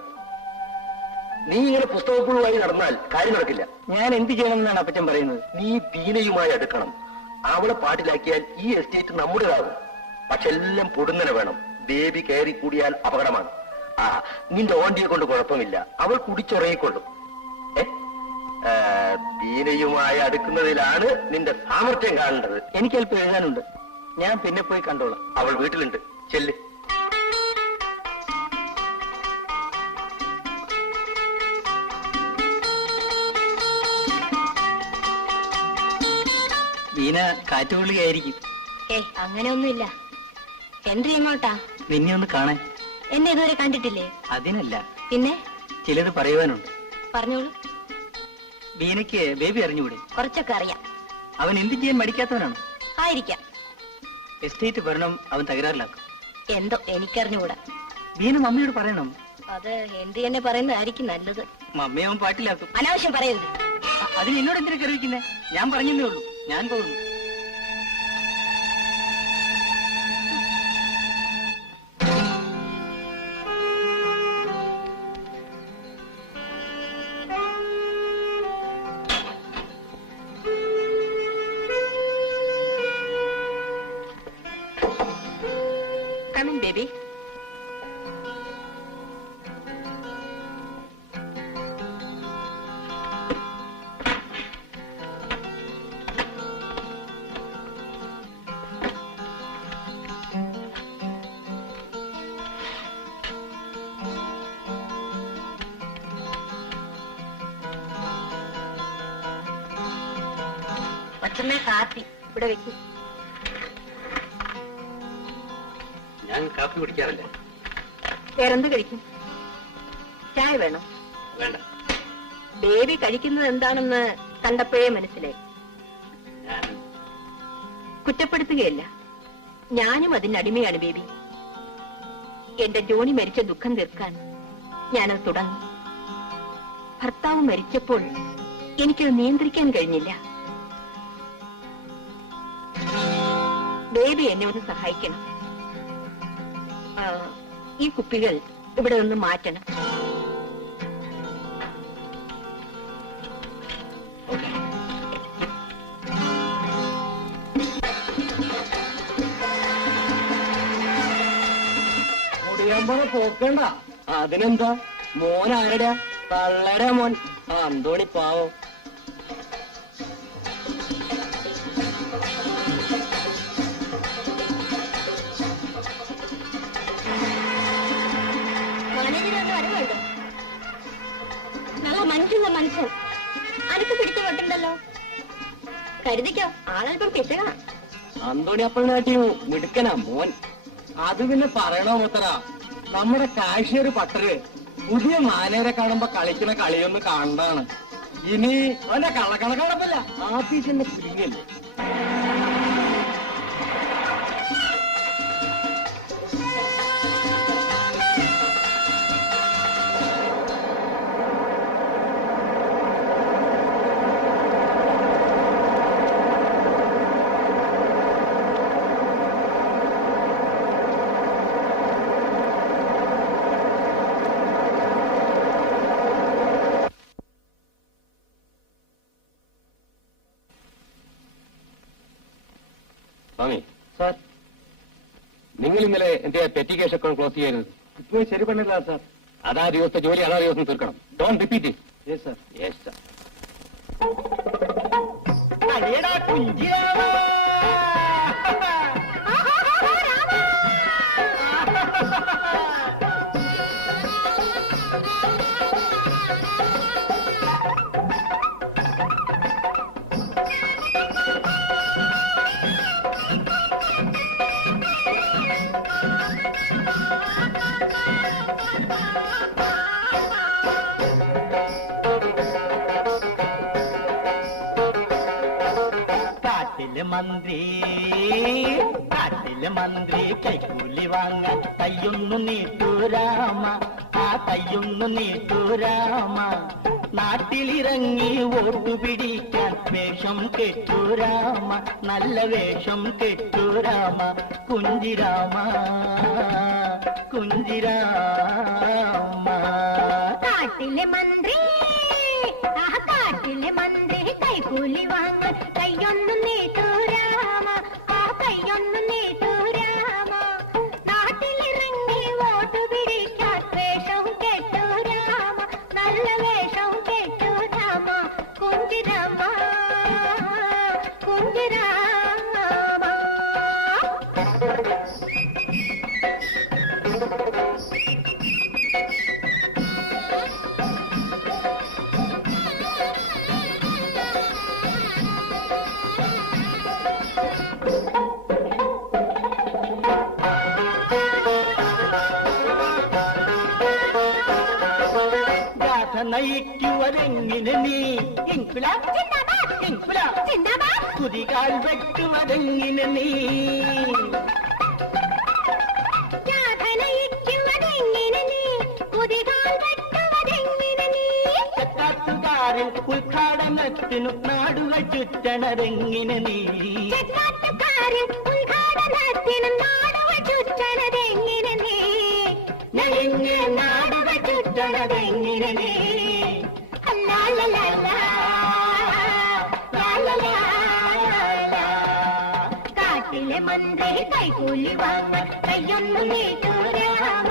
നീ ഇങ്ങനെ പുസ്തകപ്പുഴുവായി നടന്നാൽ കാര്യം നടക്കില്ല. ഞാൻ എന്ത് ചെയ്യണമെന്നാണ് അപ്പച്ചൻ പറയുന്നത്? നീ ബീനയുമായി അടുക്കണം. അവളെ പാട്ടിലാക്കിയാൽ ഈ എസ്റ്റേറ്റ് നമ്മുടേതാകും. പക്ഷെ എല്ലാം പൊടുന്നനെ വേണം. ബേബി കയറി കൂടിയാൽ അപകടമാണ്. നിന്റെ ഓണ്ടിയെ കൊണ്ട് കുഴപ്പമില്ല, അവൾ കുടിച്ചുറങ്ങിക്കൊള്ളും. ബീനയുമായി അടുക്കുന്നതിലാണ് നിന്റെ സാമർത്ഥ്യം കാണേണ്ടത്. എനിക്ക് അല്പം എഴുതാനുണ്ട്. ഞാൻ പിന്നെ പോയി കണ്ടോളാം. അവൾ വീട്ടിലുണ്ട്. ചെല്ല്. ബീന കാറ്റുകൊള്ളുകയായിരിക്കും. അങ്ങനെയൊന്നുമില്ല. ഹെൻറി എങ്ങോട്ടാ? നിന്നെ ഒന്ന് കാണാൻ. എന്നെ ഇതുവരെ കണ്ടിട്ടില്ലേ? അതിനല്ല, പിന്നെ ചിലത് പറയുവാനുണ്ട്. പറഞ്ഞോളൂ. ബീനയ്ക്ക് ബേബി അറിഞ്ഞുകൂടെ? കുറച്ചൊക്കെ അറിയാം. അവൻ എന്ത് ചെയ്യാൻ മടിക്കാത്തവനാണ്. ആയിരിക്കാം. എസ്റ്റേറ്റ് ഭരണം അവൻ തകരാറിലാക്കും. എന്തോ എനിക്കറിഞ്ഞുകൂടാ. ബീന മമ്മിയോട് പറയണം. അത് ഹെൻറി എന്നെ പറയുന്നതായിരിക്കും നല്ലത്. മമ്മിയെ അവൻ പാട്ടിലാക്കും. അനാവശ്യം പറയരുത്. അതിന് എന്നോട് എന്തിനാ കറിവിക്കുന്നേ? ഞാൻ പറഞ്ഞേ ഉള്ളൂ. ഞാൻ പോകുന്നു. Come in, baby. കൊച്ചമ്മേ, കാപ്പി ഇവിടെ വെക്കും. ഞാൻ കാപ്പി കുടിക്കാറില്ല. വേറെന്ത് കഴിക്കും? ചായ വേണോ? വേണ്ട. ബേബി കഴിക്കുന്നത് എന്താണെന്ന് കണ്ടപ്പോഴേ മനസ്സിലായി. ഞാൻ കുറ്റപ്പെടുത്തുകയല്ല. ഞാനും അതിന് അടിമയാണ് ബേബി. എന്റെ ജോണി മരിച്ച ദുഃഖം തീർക്കാൻ ഞാനത് തുടങ്ങി. ഭർത്താവ് മരിച്ചപ്പോൾ എനിക്കത് നിയന്ത്രിക്കാൻ കഴിഞ്ഞില്ല. ബേബി എന്നെ ഒന്ന് സഹായിക്കണം. ഈ കുപ്പികൾ ഇവിടെ നിന്ന് മാറ്റണം. പോക്കണ്ട. അതിനെന്താ? മോൻ ആരുടെ? തള്ളയുടെ മോൻ. അന്തോണി പാവം. നല്ല മനുഷ്യൻ ബുദ്ധിയുള്ള മനുഷ്യൻ. അനക്ക് പിടിച്ചു പറ്റുണ്ടല്ലോ. കരുതിക്കോ, ആളല്പം പിശകാ. അന്തോണി അപ്പനാട്ടിയും മിടുക്കനാ മോൻ. അത് പിന്നെ പറയണോ മുത്തറ, നമ്മുടെ കാശ്മീർ പട്ടര് പുതിയ മാനേരെ കാണുമ്പോ കളിക്കുന്ന കളിയൊന്ന് കാണണ്ടാണ്. ഇനി അവന്റെ കള്ളക്കണക്കണപ്പല്ല, ആഫീസിന്റെ പിരിഞ്ഞല്ലേ. സ്വാമി, സാർ, നിങ്ങൾ ഇന്നലെ എന്റെ പെറ്റി കേസ് അക്കൗണ്ട് ക്ലോസ് ചെയ്യരുത്. ഇപ്പോൾ ശരി പണില്ല സാർ. അതാ ദിവസത്തെ ജോലി അതാ ദിവസം തീർക്കണം. Don't repeat it. Yes sir. Yes sir. കാട്ടിലെ മന്ത്രി കൈക്കൂലി വാങ്ങാൻ കയ്യൊന്നു നീട്ടൂരാമ, ആ കയ്യൊന്നു നീട്ടൂരാമ. നാട്ടിലിറങ്ങി വോട്ടു പിടിക്കാൻ വേഷം കെട്ടൂരാമ, നല്ല വേഷം കെട്ടൂരാമ. കുഞ്ചിരാമ കുഞ്ചിരാമ. കാട്ടിലെ മന്ത്രി, കാട്ടിലെ മന്ത്രി കൈക്കൂലി വാങ്ങാൻ കയ്യൊന്നു നീട്ടൂരാമ, ആ കയ്യൊന്നു നീട്ടൂരാമ. നാട്ടിലിറങ്ങി വോട്ടു പിടിക്കാൻ വേഷം കെട്ടൂരാമ, നല്ല വേഷം കെട്ടൂരാമ. കുഞ്ചിരാമ കുഞ്ചിരാമ. നയിക്കുവതെങ്ങിന് നീ ഇൻക്ലാബ് ഇൻക്ലാബ് സിന്ദാബാദ്. കുതികാൽ വെട്ടുവതെങ്ങിന് നീ ചെക്കാട്ടുകാരൻ ഉദ്ഘാടനത്തിനു നാടുകൾ ചുറ്റണതെങ്ങിന് നീ നാടുകൾ ചുറ്റണതെങ്ങിന് നീ കാട്ടിലെ മന്ത്രി കൈക്കൂലി വാങ്ങാൻ കയ്യൊന്നു നീട്ടൂരാമ,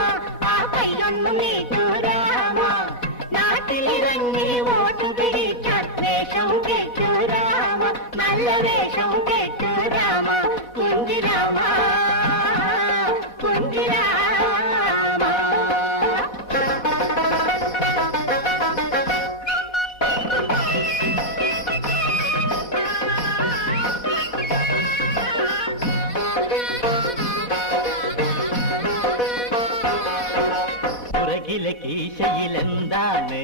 ആ കയ്യൊന്നു നീട്ടൂരാമ. നാട്ടിലിറങ്ങി വോട്ടു പിടിക്കാൻ വേഷം കെട്ടൂരാമ, നല്ല വേഷം കെട്ടൂരാമ. കുഞ്ചിരാമ കുഞ്ചിരാമ. പുറകിലെ കീശയിലെന്താണ്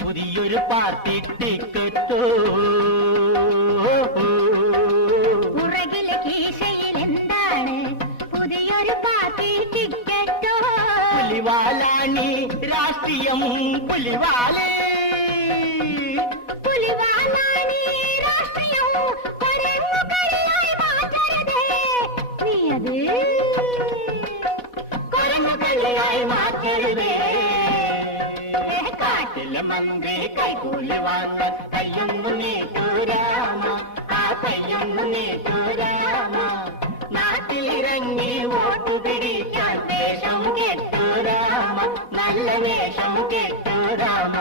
പുതിയൊരു പാർട്ടി ടിക്കറ്റോ? പുറകിലെ കീശയിലെന്താണ് പുതിയൊരു പാർട്ടി ടിക്കറ്റോ? പുലിവാലാണി രാഷ്ട്രീയം പുലിവാലേ, പുലിവാലാണി രാഷ്ട്രീയം കൊരങ്ങുകളിയായി മാറ്റരുതേ നീ അത്, കൊരങ്ങുകളിയായി മാറ്റരുതേ. കാട്ടിലെ മന്ത്രി കൈക്കൂലി വാങ്ങാൻ കയ്യൊന്നു നീട്ടൂരാമ, ആ കയ്യൊന്നു നീട്ടൂരാമ. നാട്ടിലിറങ്ങി വോട്ടു പിടിക്കാൻ വേഷം കെട്ടൂരാമ, നല്ല വേഷം കെട്ടൂരാമ.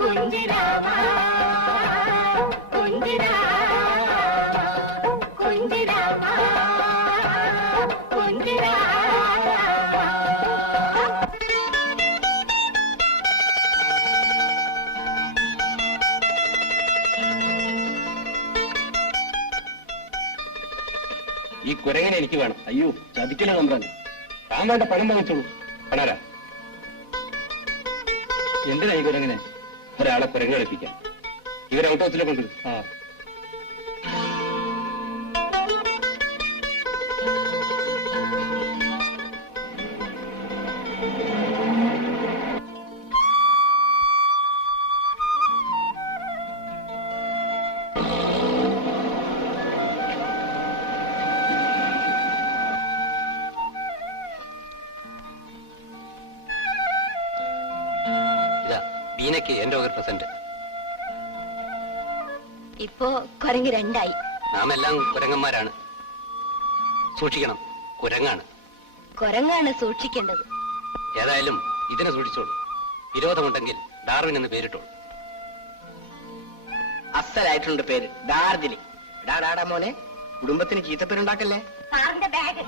കുഞ്ചിരാമ കുഞ്ചിരാമ കുഞ്ചിരാമ കുഞ്ചിരാമ. ഈ കുരങ്ങനെ എനിക്ക് വേണം. അയ്യോ ചതിക്കല തമ്പ്രാൻ. താൻ വേണ്ട പണം വാങ്ങിച്ചോളൂ. പണാരാ എന്തിനാ ഈ കുരങ്ങനെ? ഒരാളെ കുരങ്ങ് കളിപ്പിക്കാം. ഇവർ ഔട്ട് ഹൗസിലെ കൊണ്ടുവരും. ആ ബീനയ്ക്ക് എന്റെ വക പ്രസന്റ്. ഇപ്പോ കുരങ്ങ് രണ്ടായി. നാം എല്ലാം കുരങ്ങന്മാരാണ്. സൂക്ഷിക്കണം, കുരങ്ങാണ്. കുരങ്ങാണ് സൂക്ഷിക്കേണ്ടത്. ഏതായാലും ഇതിനെ സൂക്ഷിച്ചോളൂ. വിരോധമുണ്ടെങ്കിൽ ഡാർവിൻ എന്ന് പേരിട്ടോളൂ. അസലായിട്ടുണ്ട് പേര്, ഡാർജിലിംഗ്. ഡാടാ മോനെ, കുടുംബത്തിന് ചീത്തപ്പേരുണ്ടാക്കല്ലേ. സാറിന്റെ ബാഗ്.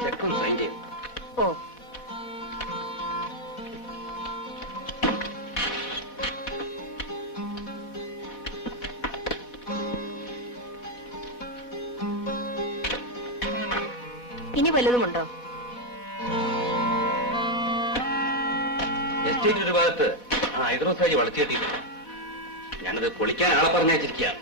ചെക്കും സൈൻ ചെയ്യും. ഓ ഇനി വല്ലതുമുണ്ടോ? എസ്റ്റേറ്റ് ഒരു ഭാഗത്ത് ഹൈദ്രോസായി വളച്ചു കെട്ടിയിട്ടുണ്ട്. ഞാനത് പൊളിക്കാൻ ആളെ പറഞ്ഞയച്ചിരിക്കുക.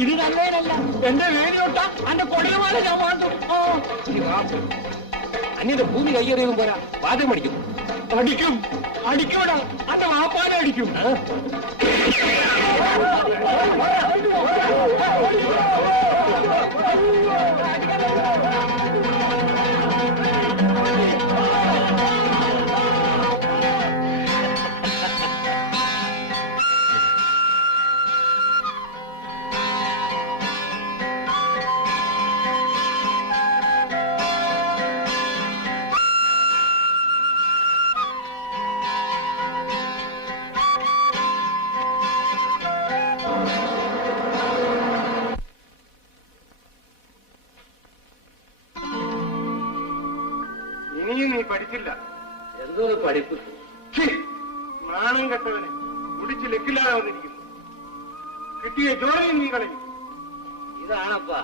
ഇത് നല്ലതല്ല. എന്റെ വേദിയോട്ട അന്റെ കൊടിയമാണ് ഞാൻ മാറ്റും. അന്യന്റെ ഭൂമി കയ്യേറിയതും പോരാ, വാദം അടിക്കും. അടിക്കും അടിക്കൂടാ, അന്റെ വാപ്പാനെ അടിക്കും. ഇനിയും നീ പഠിച്ചില്ല. എന്തോ പഠിപ്പ്. നാണം കെട്ടവനെ കുടിച്ച് ലക്കില്ലാതെ വന്നിരിക്കുന്നു. കിട്ടിയ ജോലിയും നീ കളയും. ഇതാണപ്പാ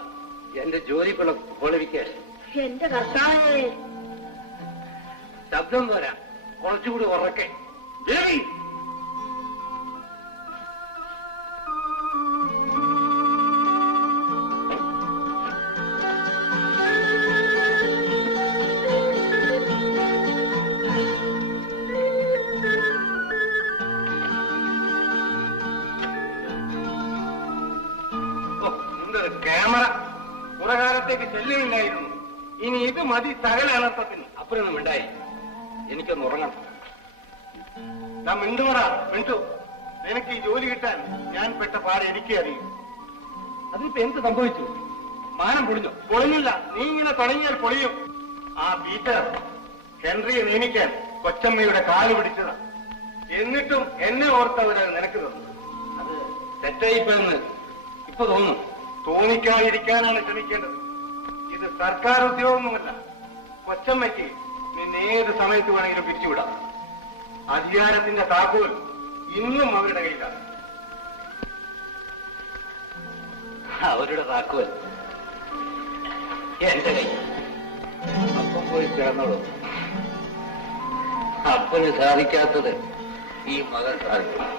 എന്റെ ജോലിക്കുള്ള ക്വാളിഫിക്കേഷൻ. എന്റെ കർത്താവേ, ശബ്ദം പോരാ, കുറച്ചുകൂടി ഉറക്കെ. ദേവി, ക്യാമറ കുറെ കാലത്തേക്ക് ശല്യമില്ലായിരുന്നു. ഇനി ഇത് മതി സകല അനർത്ഥത്തിന്. അപ്പുറമൊന്നും ഉണ്ടായി, എനിക്കൊന്ന് ഉറങ്ങണം. ഞാൻ മിണ്ടുപറ മിണ്ടു. നിനക്ക് ഈ ജോലി കിട്ടാൻ ഞാൻ പെട്ട പാട് എനിക്ക് അറിയും. അതിപ്പോ എന്ത് സംഭവിച്ചു? മാനം പൊളിഞ്ഞു? പൊളിഞ്ഞില്ല. നീ ഇങ്ങനെ തുടങ്ങിയാൽ പൊളിയും. ആ പീറ്റർ ഹെൻറിയെ നിയമിക്കാൻ കൊച്ചമ്മയുടെ കാല് പിടിച്ചതാ. എന്നിട്ടും എന്നെ ഓർത്തവരത് നിനക്ക് തന്നു. അത് തെറ്റായിപ്പോയെന്ന് ഇപ്പൊ തോന്നുന്നു. തോന്നിക്കാതിരിക്കാനാണ് ശ്രമിക്കേണ്ടത്. ഇത് സർക്കാർ ഉദ്യോഗമൊന്നുമല്ല. കൊച്ചമ്മയ്ക്ക് നിന്നെ ഏത് സമയത്ത് വേണമെങ്കിലും പിരിച്ചുവിടാം. അധികാരത്തിന്റെ താക്കോൽ ഇന്നും അവരുടെ കയ്യിലാണ്. അവരുടെ താക്കോൽ എന്റെ കൈ. അപ്പം പോയി കിടന്നോളൂ. അപ്പന് സാധിക്കാത്തത് ഈ മകൻ സാധിക്കും.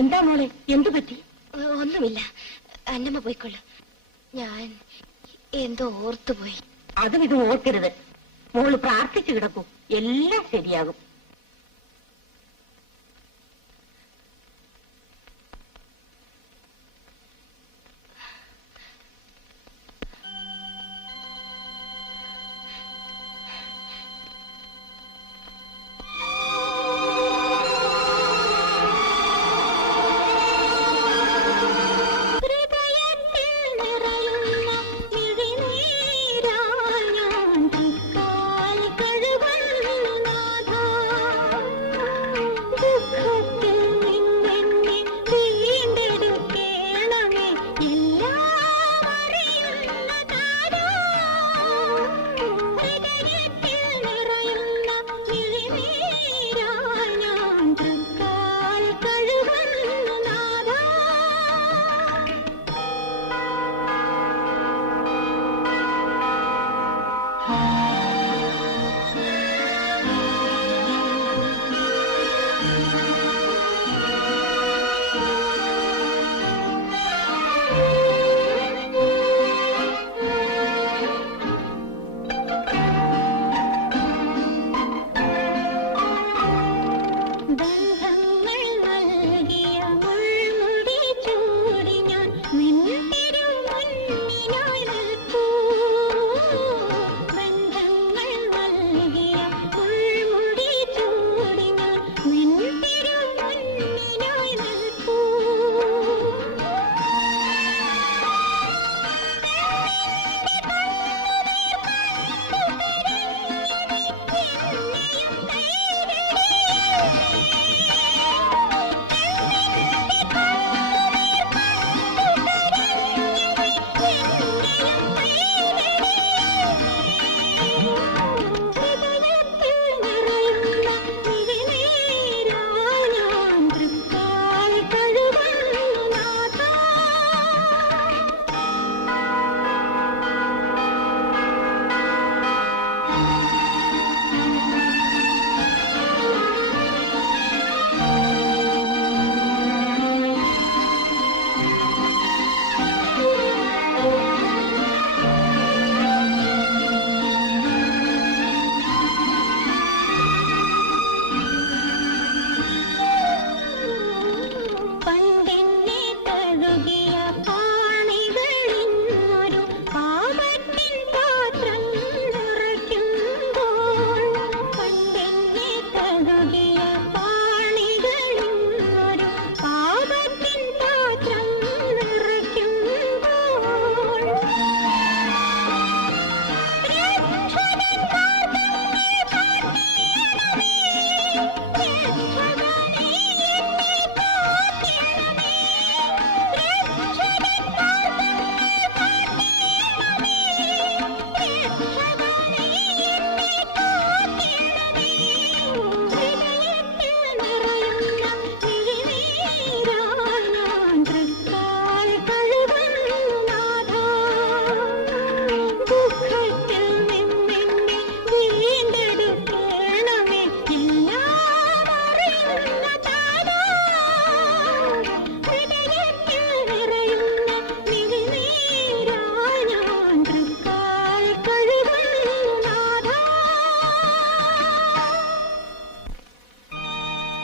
എന്താ മോളെ, എന്തു പറ്റി? ഒന്നുമില്ല, അന്നമ്മ പോയിക്കൊള്ളു. ഞാൻ എന്തോ ഓർത്തുപോയി. അതും ഇത് ഓർക്കരുത്. മോള് പ്രാർത്ഥിച്ചു കിടക്കൂ, എല്ലാം ശരിയാകും. കഴുകൽ നാഥ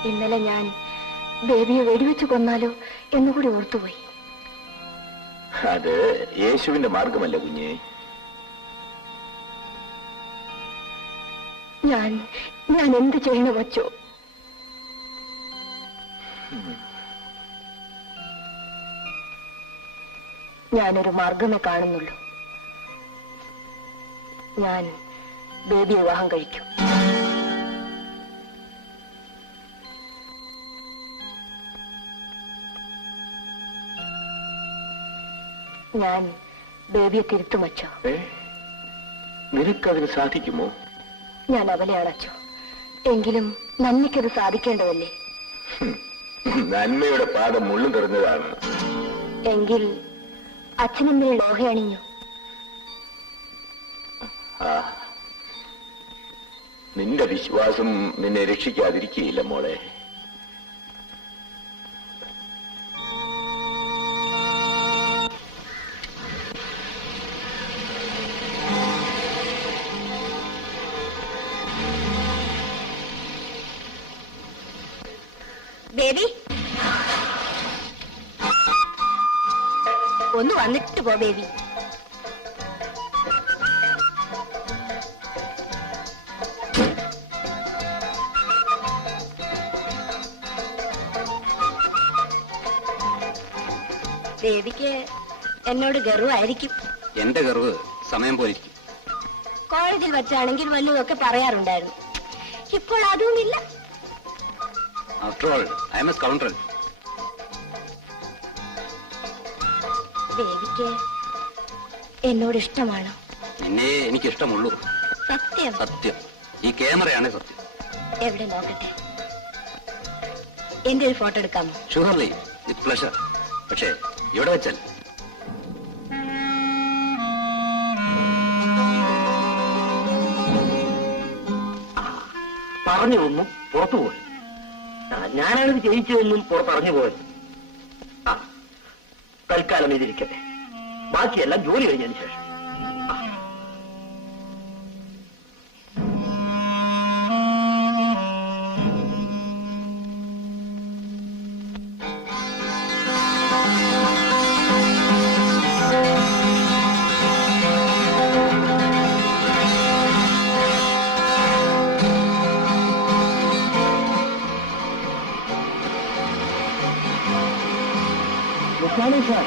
ഇന്നലെ ഞാൻ ബേബിയെ വെടിവെച്ച് കൊന്നാലോ എന്നുകൂടി ഓർത്തുപോയി. അത് യേശുവിന്റെ മാർഗമല്ല കുഞ്ഞേ. ഞാൻ എന്ത് ചെയ്യണ വച്ചോ? ഞാനൊരു മാർഗമേ കാണുന്നുള്ളൂ. ഞാൻ ബേബി വിവാഹം കഴിക്കും. ഞാൻ ബേബിയെ തിരുത്തും അച്ചോ. നിനക്കതിന് സാധിക്കുമോ? ഞാൻ അവലെയാണ് അച്ചോ. എങ്കിലും നന്ദിക്കത് സാധിക്കേണ്ടതല്ലേ? നന്മയുടെ പാദം മുള്ളു തെറിഞ്ഞതാണ്. എങ്കിൽ അച്ഛനെന്നെ ലോഹ അണിഞ്ഞു. നിന്റെ വിശ്വാസം നിന്നെ രക്ഷിക്കാതിരിക്കുകയില്ല മോളെ. ബേബി ഒന്ന് വന്നിട്ട് പോ ബേബി. ബേബിക്ക് എന്നോട് ഗർവായിരിക്കും. എന്റെ ഗർവ് സമയം പോലിരിക്കും. കോളേജിൽ വെച്ചാണെങ്കിൽ വല്ലതൊക്കെ പറയാറുണ്ടായിരുന്നു. ഇപ്പോൾ അതുമില്ല. After all I am a scoundrel. ബേബിക്ക് എന്നോട് ഇഷ്ടമാണോ? നിന്നെ എനിക്ക് ഇഷ്ടമുള്ളൂ. സത്യം? സത്യം. ഈ ക്യാമറയാണ് സത്യം. എവിടെ നോക്കട്ടെ. എന്റെ ഒരു ഫോട്ടോ എടുക്കാമോ? Surely, with pleasure. പക്ഷേ ഇവിടെ വെച്ചാൽ പറഞ്ഞതൊന്നും പുറത്തു പോയി. ഞാനാണിത് ജയിച്ചതെന്നും പുറത്തറിഞ്ഞു പോയത്. തൽക്കാലം ഇതിരിക്കട്ടെ. ബാക്കിയെല്ലാം ജോലി കഴിഞ്ഞതിന് ശേഷം. Sir.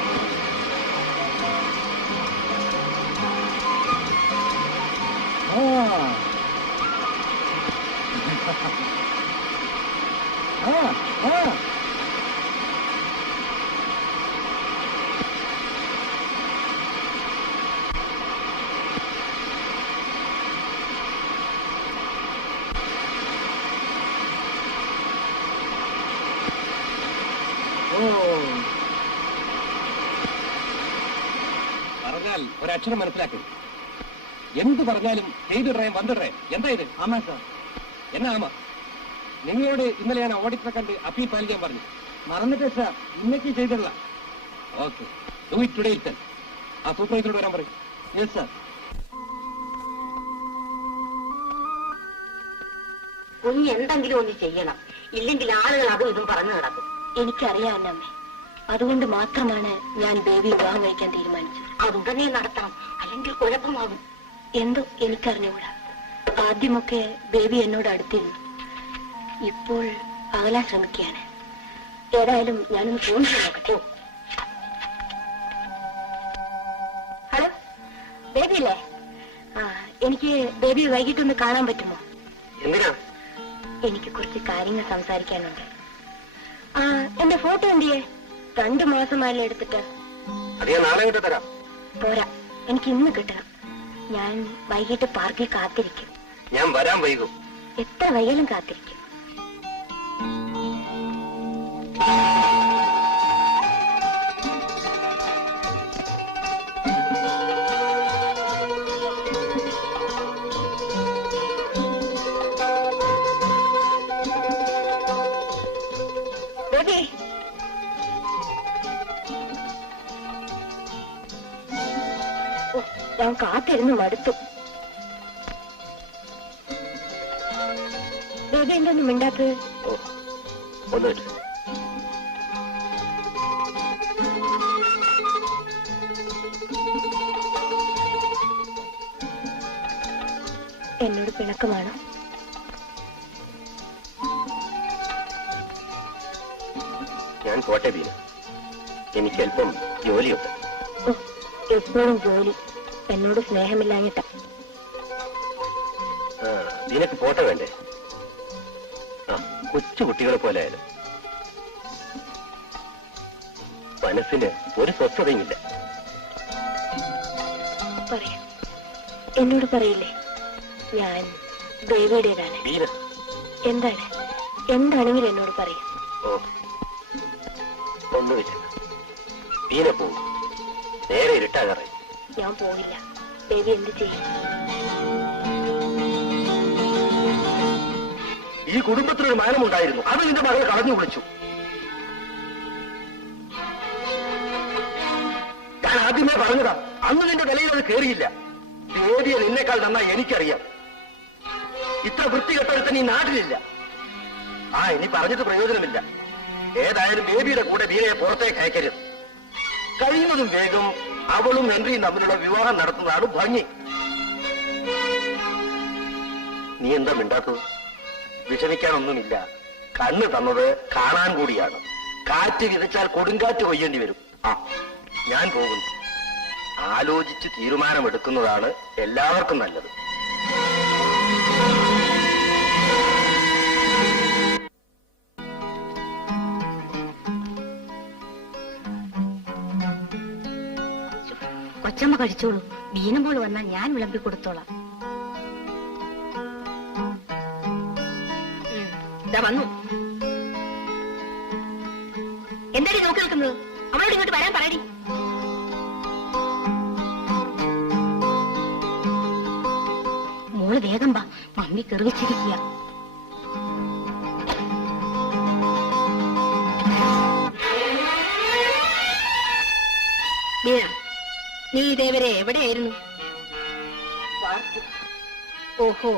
പറഞ്ഞാൽ ഒരക്ഷരം മനസ്സിലാക്കും. എന്ത് പറഞ്ഞാലും ചെയ്തിടേ വന്നിടേ. എന്താ ഇത്? ആമാ സാർ. എന്നാ ആമാ? നിങ്ങളോട് ഇന്നലെ ഞാൻ ഓഡിറ്ററെ കണ്ട് അപ്പീൽ ഫയൽ ചെയ്യാൻ പറഞ്ഞു. മറന്നിട്ടേ സാർ, ഇന്നേക്ക് ചെയ്തിടല. Okay, do it today itself. ആ സൂപ്പർവൈസറോട് വരാൻ പറയും. Yes sir. കുഞ്ഞ് എന്തെങ്കിലും ഒന്ന് ചെയ്യണം. ഇല്ലെങ്കിൽ ആളുകൾ അതും ഇതും പറഞ്ഞു നടക്കും. എനിക്കറിയാം അന്നമ്മേ. അതുകൊണ്ട് മാത്രമാണ് ഞാൻ ബേബി വിവാഹം കഴിക്കാൻ തീരുമാനിച്ചത്. അതുടനെ നടത്തണം, അല്ലെങ്കിൽ കുഴപ്പമാകും. എന്തോ എനിക്കറിഞ്ഞുകൂടാ. ആദ്യമൊക്കെ ബേബി എന്നോട് അടുത്തിരുന്നു. ഇപ്പോൾ അകലാൻ ശ്രമിക്കുകയാണ്. ഏതായാലും ഞാനൊന്ന് ഫോൺ ചെയ്ത് നോക്കട്ടെ. ഹലോ, ബേബി അല്ലേ? എനിക്ക് ബേബി വൈകിട്ടൊന്ന് കാണാൻ പറ്റുമോ? എന്തിനാ? എനിക്ക് കുറച്ച് കാര്യങ്ങൾ സംസാരിക്കാനുണ്ട്. എന്റെ ഫോട്ടോ എന്തിയേ? 2 മാസമായല്ലേ എടുത്തിട്ട്. അതേ നാളെ കിട്ട തരാം. പോരാ, എനിക്ക് ഇന്ന് കിട്ടണം. ഞാൻ വൈകിട്ട് പാർക്കിൽ കാത്തിരിക്കും. ഞാൻ വരാൻ വൈകും. എത്ര വൈകലും കാത്തിരിക്കും. ബേബി, ഞാൻ കാത്തിരുന്ന് മടുത്തു. ബേബി എന്തൊന്നും മിണ്ടാത്തത്? ഒന്നുമില്ല. എന്നോട് പിണക്കമാണോ? ഞാൻ പോട്ടെ ബീന, എനിക്ക് അല്പം ജോലിയുണ്ട്. എപ്പോഴും ജോലി. എന്നോട് സ്നേഹമില്ലാഞ്ഞിട്ട. നിനക്ക് പോട്ടെ വേണ്ടേ? കൊച്ചു കുട്ടികളെ പോലെ ആയാലും മനസ്സിന് ഒരു സ്വസ്ഥതയുമില്ല. പറയാം. എന്നോട് പറയില്ലേ? ഞാൻ ദേവിയുടേതാണ്. ബീന, എന്താണ്? എന്താണെങ്കിലും എന്നോട് പറയും. ഓ, ഒന്നുമില്ല. ബീന പോവും. നേരെ ഇരുട്ടാകാറായി. ഞാൻ പോയില്ല. ദേവി എന്ത് ചെയ്യും? ഈ കുടുംബത്തിനൊരു മാനമുണ്ടായിരുന്നു, അത് നിന്റെ മകളെ കളഞ്ഞു വിളിച്ചു. ഞാൻ ആദ്യമേ പറഞ്ഞതാ, അന്ന് നിന്റെ നിലയിൽ അത് കയറിയില്ല. ദേവിയെ നിന്നേക്കാൾ നന്നായി എനിക്കറിയാം. ഇത്ര വൃത്തികെട്ടൊരുത്തൻ ഈ നാട്ടിലില്ല. ഇനി പറഞ്ഞിട്ട് പ്രയോജനമില്ല. ഏതായാലും ബേബിയുടെ കൂടെ ബീനയെ പുറത്തേക്ക് അയക്കരുത്. കഴിയുന്നതും വേഗം അവളും ഹെൻറിയും തമ്മിലുള്ള വിവാഹം നടത്തുന്നതാണ് ഭംഗി. നീ എന്താ മിണ്ടാത്തത്? വിഷമിക്കാനൊന്നുമില്ല. കണ്ണ് തന്നത് കാണാൻ കൂടിയാണ്. കാറ്റ് വിതച്ചാൽ കൊടുങ്കാറ്റ് കൊയ്യേണ്ടി വരും. ഞാൻ പോകുന്നു. ആലോചിച്ച് തീരുമാനമെടുക്കുന്നതാണ് എല്ലാവർക്കും നല്ലത്. കൊച്ചമ്മ കഴിച്ചോളൂ. ബീനമ്പോൾ വന്നാൽ ഞാൻ വിളമ്പി കൊടുത്തോളാം. വന്നു. എന്താടി നോക്കി നിൽക്കുന്നത്? അവളോട് ഇങ്ങോട്ട് വരാൻ പറയടി. മോള് വേഗം വാ, മമ്മി കെറിവിച്ചിരിക്കുക. ബീന, നീ ഇതേവരെ എവിടെയായിരുന്നു? ഓഹോ,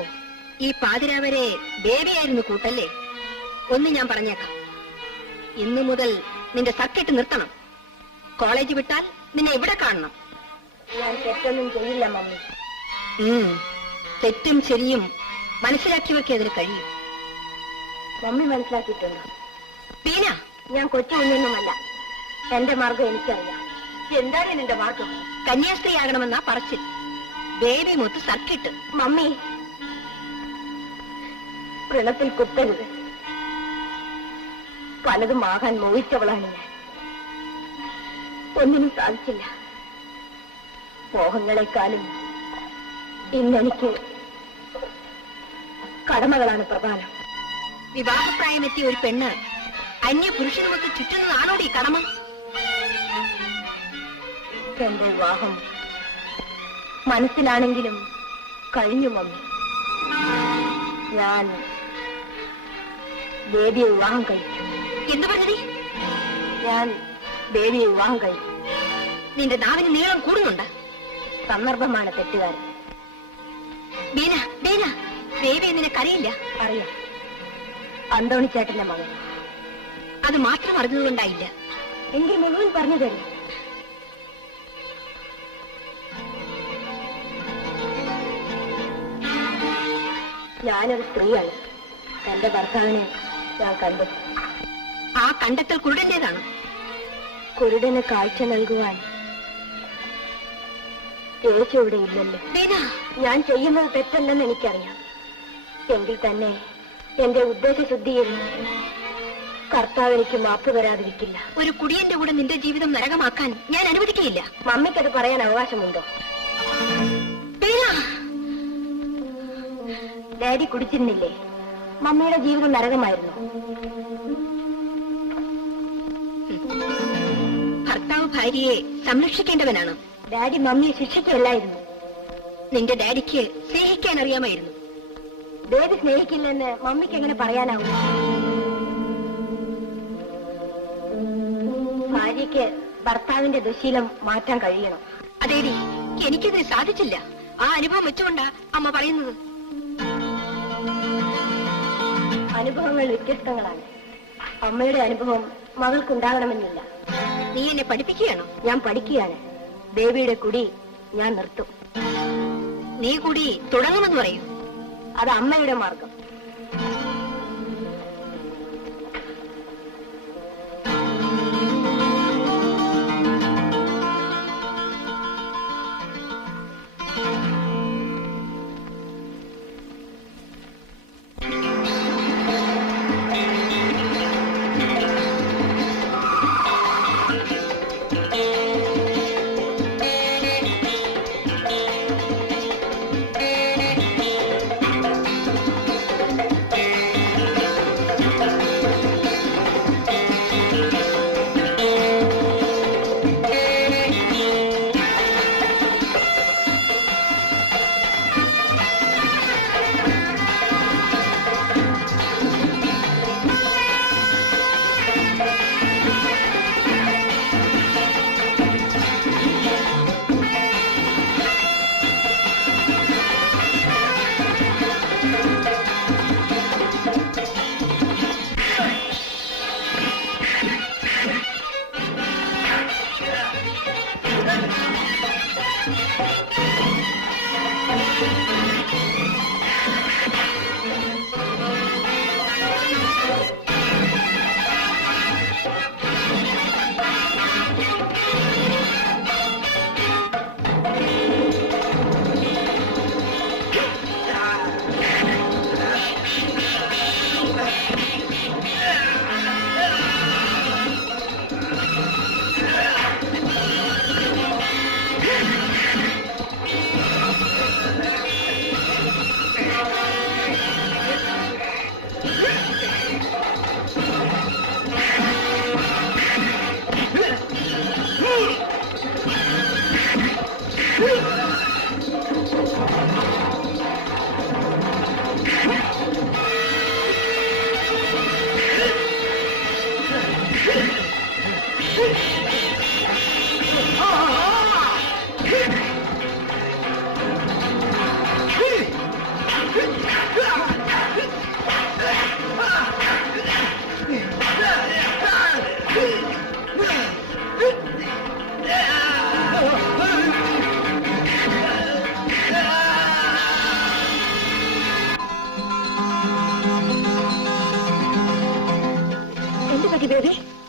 ഈ പാതിരാവരെ ബേബിയായിരുന്നു കൂട്ടല്ലേ? ഒന്ന് ഞാൻ പറഞ്ഞേക്കാം, ഇന്നു മുതൽ നിന്റെ സർക്കിട്ട് നിർത്തണം. കോളേജ് വിട്ടാൽ നിന്നെ ഇവിടെ കാണണം. ഞാൻ തെറ്റൊന്നും ചെയ്യില്ല മമ്മി. തെറ്റും ശരിയും മനസ്സിലാക്കി വെക്കിയതിന് കഴിയും. മമ്മി മനസ്സിലാക്കിയിട്ടുണ്ടോ? ബീന, ഞാൻ കൊച്ചു കുഞ്ഞൊന്നുമല്ല. എന്റെ മാർഗം എനിക്കറിയാം. എന്താണ് നിന്റെ മാർഗം? കന്യാസ്ത്രീയാകണമെന്നാ പറച്ചിൽ. ബേബി മൊത്ത് സർക്കിട്ട്. മമ്മി, വ്രണത്തിൽ കുത്തരുത്. പലതും ആകാൻ മോഹിച്ചവളാണ് ഞാൻ. ഒന്നിനും സാധിച്ചില്ല. മോഹങ്ങളെക്കാളും ഇന്നെനിക്ക് കടമകളാണ് പ്രധാനം. വിവാഹപ്രായമെത്തിയ ഒരു പെണ്ണ് അന്യ പുരുഷനുമൊത്ത് ചുറ്റുന്നതാണോടി കടമ? എന്റെ വിവാഹം മനസ്സിലാണെങ്കിലും കഴിഞ്ഞു മമ്മി. ഞാൻ ബേബിയെ വിവാഹം കഴിച്ചു. എന്തു പറഞ്ഞതി? ഞാൻ ബേബിയെ വിവാഹം കഴിച്ചു. നിന്റെ നാവിന് നീളം കൂടുന്നുണ്ട്. സന്ദർഭമാണ് തെറ്റുകാരൻ. ബീന, ബീന, ബേബി നിനക്കറിയില്ല? അറിയാം. അന്തോണിച്ചേട്ടന്റെ മകൻ. അത് മാത്രം അറിഞ്ഞതുകൊണ്ടായില്ല. എങ്കിൽ മുഴുവൻ പറഞ്ഞു തരും. ഞാനൊരു സ്ത്രീയാണ്. എന്റെ ഭർത്താവിനെ ഞാൻ കണ്ടു. ആ കണ്ടെത്തൽ കുരുടന്റേതാണ്. കുരുടന് കാഴ്ച നൽകുവാൻ യേശു ഇവിടെ ഇല്ലല്ലോ. ഞാൻ ചെയ്യുന്നത് തെറ്റല്ലെന്ന് എനിക്കറിയാം. എങ്കിൽ തന്നെ എന്റെ ഉദ്ദേശശുദ്ധിയിൽ കർത്താവ് എനിക്ക് മാപ്പ് തരാതിരിക്കില്ല. ഒരു കുടിയന്റെ കൂടെ നിന്റെ ജീവിതം നരകമാക്കാൻ ഞാൻ അനുവദിക്കുകയില്ല. മമ്മിക്കത് പറയാൻ അവകാശമുണ്ടോ? ഡാഡി കുടിച്ചിരുന്നില്ലേ? മമ്മിയുടെ ജീവിതം നരകമായിരുന്നു. ഭർത്താവ് ഭാര്യയെ സംരക്ഷിക്കേണ്ടവനാണ്. ഡാഡി മമ്മിയെ ശിക്ഷിക്കുകയല്ലായിരുന്നു. നിന്റെ ഡാഡിക്ക് സ്നേഹിക്കാൻ അറിയാമായിരുന്നു. ഡാഡി സ്നേഹിക്കില്ലെന്ന് മമ്മിക്ക് എങ്ങനെ പറയാനാവും? ഭാര്യയ്ക്ക് ഭർത്താവിന്റെ ദുശീലം മാറ്റാൻ കഴിയണം. അതേടി, എനിക്കതിന് സാധിച്ചില്ല. ആ അനുഭവം വെച്ചുകൊണ്ടാ അമ്മ പറയുന്നത്. അനുഭവങ്ങൾ വ്യത്യസ്തങ്ങളാണ്. അമ്മയുടെ അനുഭവം മകൾക്കുണ്ടാകണമെന്നില്ല. നീ എന്നെ പഠിപ്പിക്കുകയാണോ? ഞാൻ പഠിക്കുകയാണ്. ദേവിയുടെ കുടി ഞാൻ നിർത്തും. നീ കൂടി തുടങ്ങുമെന്ന് പറയൂ. അത് അമ്മയുടെ മാർഗം.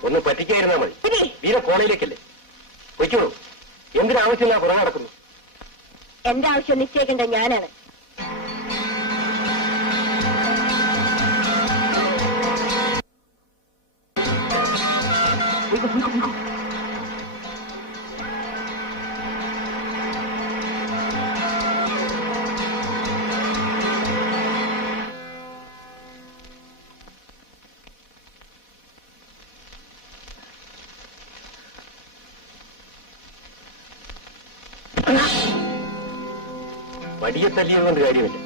ഒന്ന് പറ്റിക്കായിരുന്നാ മതി. വീര കോളേജിലേക്കല്ലേ വയ്ക്കണോ? എന്തിനാവശ്യമില്ല പുറകെ നടക്കുന്നു? എന്റെ ആവശ്യം നിശ്ചയിക്കേണ്ട ഞാനാണ്. വടിയെ തല്ലിയത് കൊണ്ട് കാര്യമില്ല.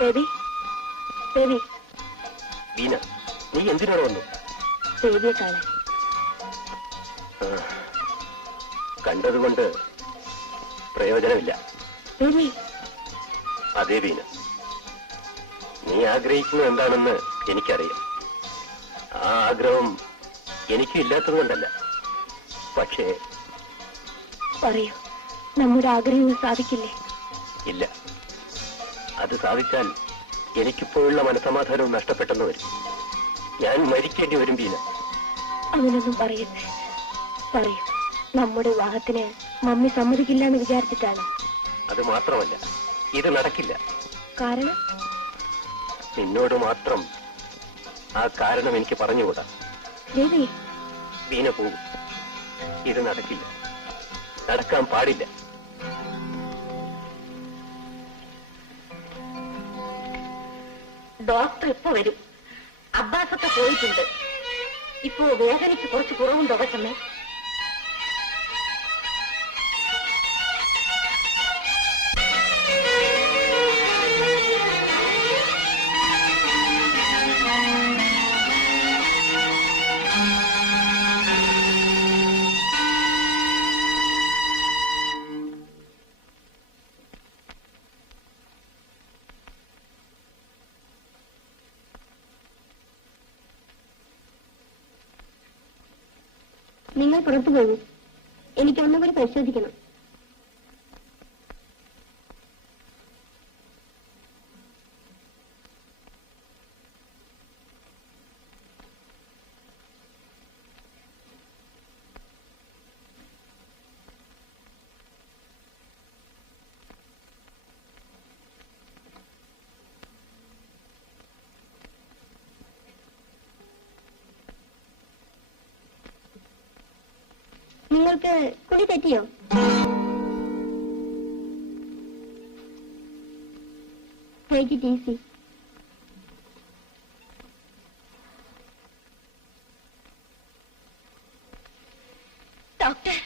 ബേബി, ബേബി, ബീന, നീ എന്തിനോട് വന്നു? ബേബിയെ കാണാൻ. കണ്ടതുകൊണ്ട് പ്രയോജനമില്ല. ബേബി, അതേ ബീന, നീ ആഗ്രഹിക്കുന്നത് എന്താണെന്ന് എനിക്കറിയാം. ആ ആഗ്രഹം എനിക്കില്ലാത്തത് കൊണ്ടല്ല. പക്ഷേ പറയൂ, നമ്മുടെ ആഗ്രഹങ്ങൾ സാധിക്കില്ലേ? ഇല്ല, അത് സാധിച്ചാൽ എനിക്കിപ്പോഴുള്ള മനസമാധാനവും നഷ്ടപ്പെട്ടെന്ന് വരും. ഞാൻ മരിക്കേണ്ടി വരും ബീന. അവനൊന്നും പറയരുത്. പറയൂ, നമ്മുടെ വിവാഹത്തിന് മമ്മി സമ്മതിക്കില്ല എന്ന് വിചാരിച്ചിട്ടാണ്? അത് മാത്രമല്ല, ഇത് നടക്കില്ല. കാരണം? നിന്നോട് മാത്രം ആ കാരണം എനിക്ക് പറഞ്ഞുകൂടാ. ബേബി, ബീന പോകും. ഇത് നടക്കില്ല, നടക്കാൻ പാടില്ല. ഡോക്ടർ ഇപ്പൊ വരും. അബ്ബാസൊക്കെ പോയിട്ടുണ്ട്. ഇപ്പോ വേദനയ്ക്ക് കുറച്ച് കുറവുണ്ടോ കൊച്ചമ്മേ? നിങ്ങൾ പുറത്തു പോകൂ. എനിക്ക് ഒന്നും കൂടി പരിശോധിക്കണം. നിങ്ങൾക്ക് കുടി തെറ്റിയോ? Take it easy. Doctor,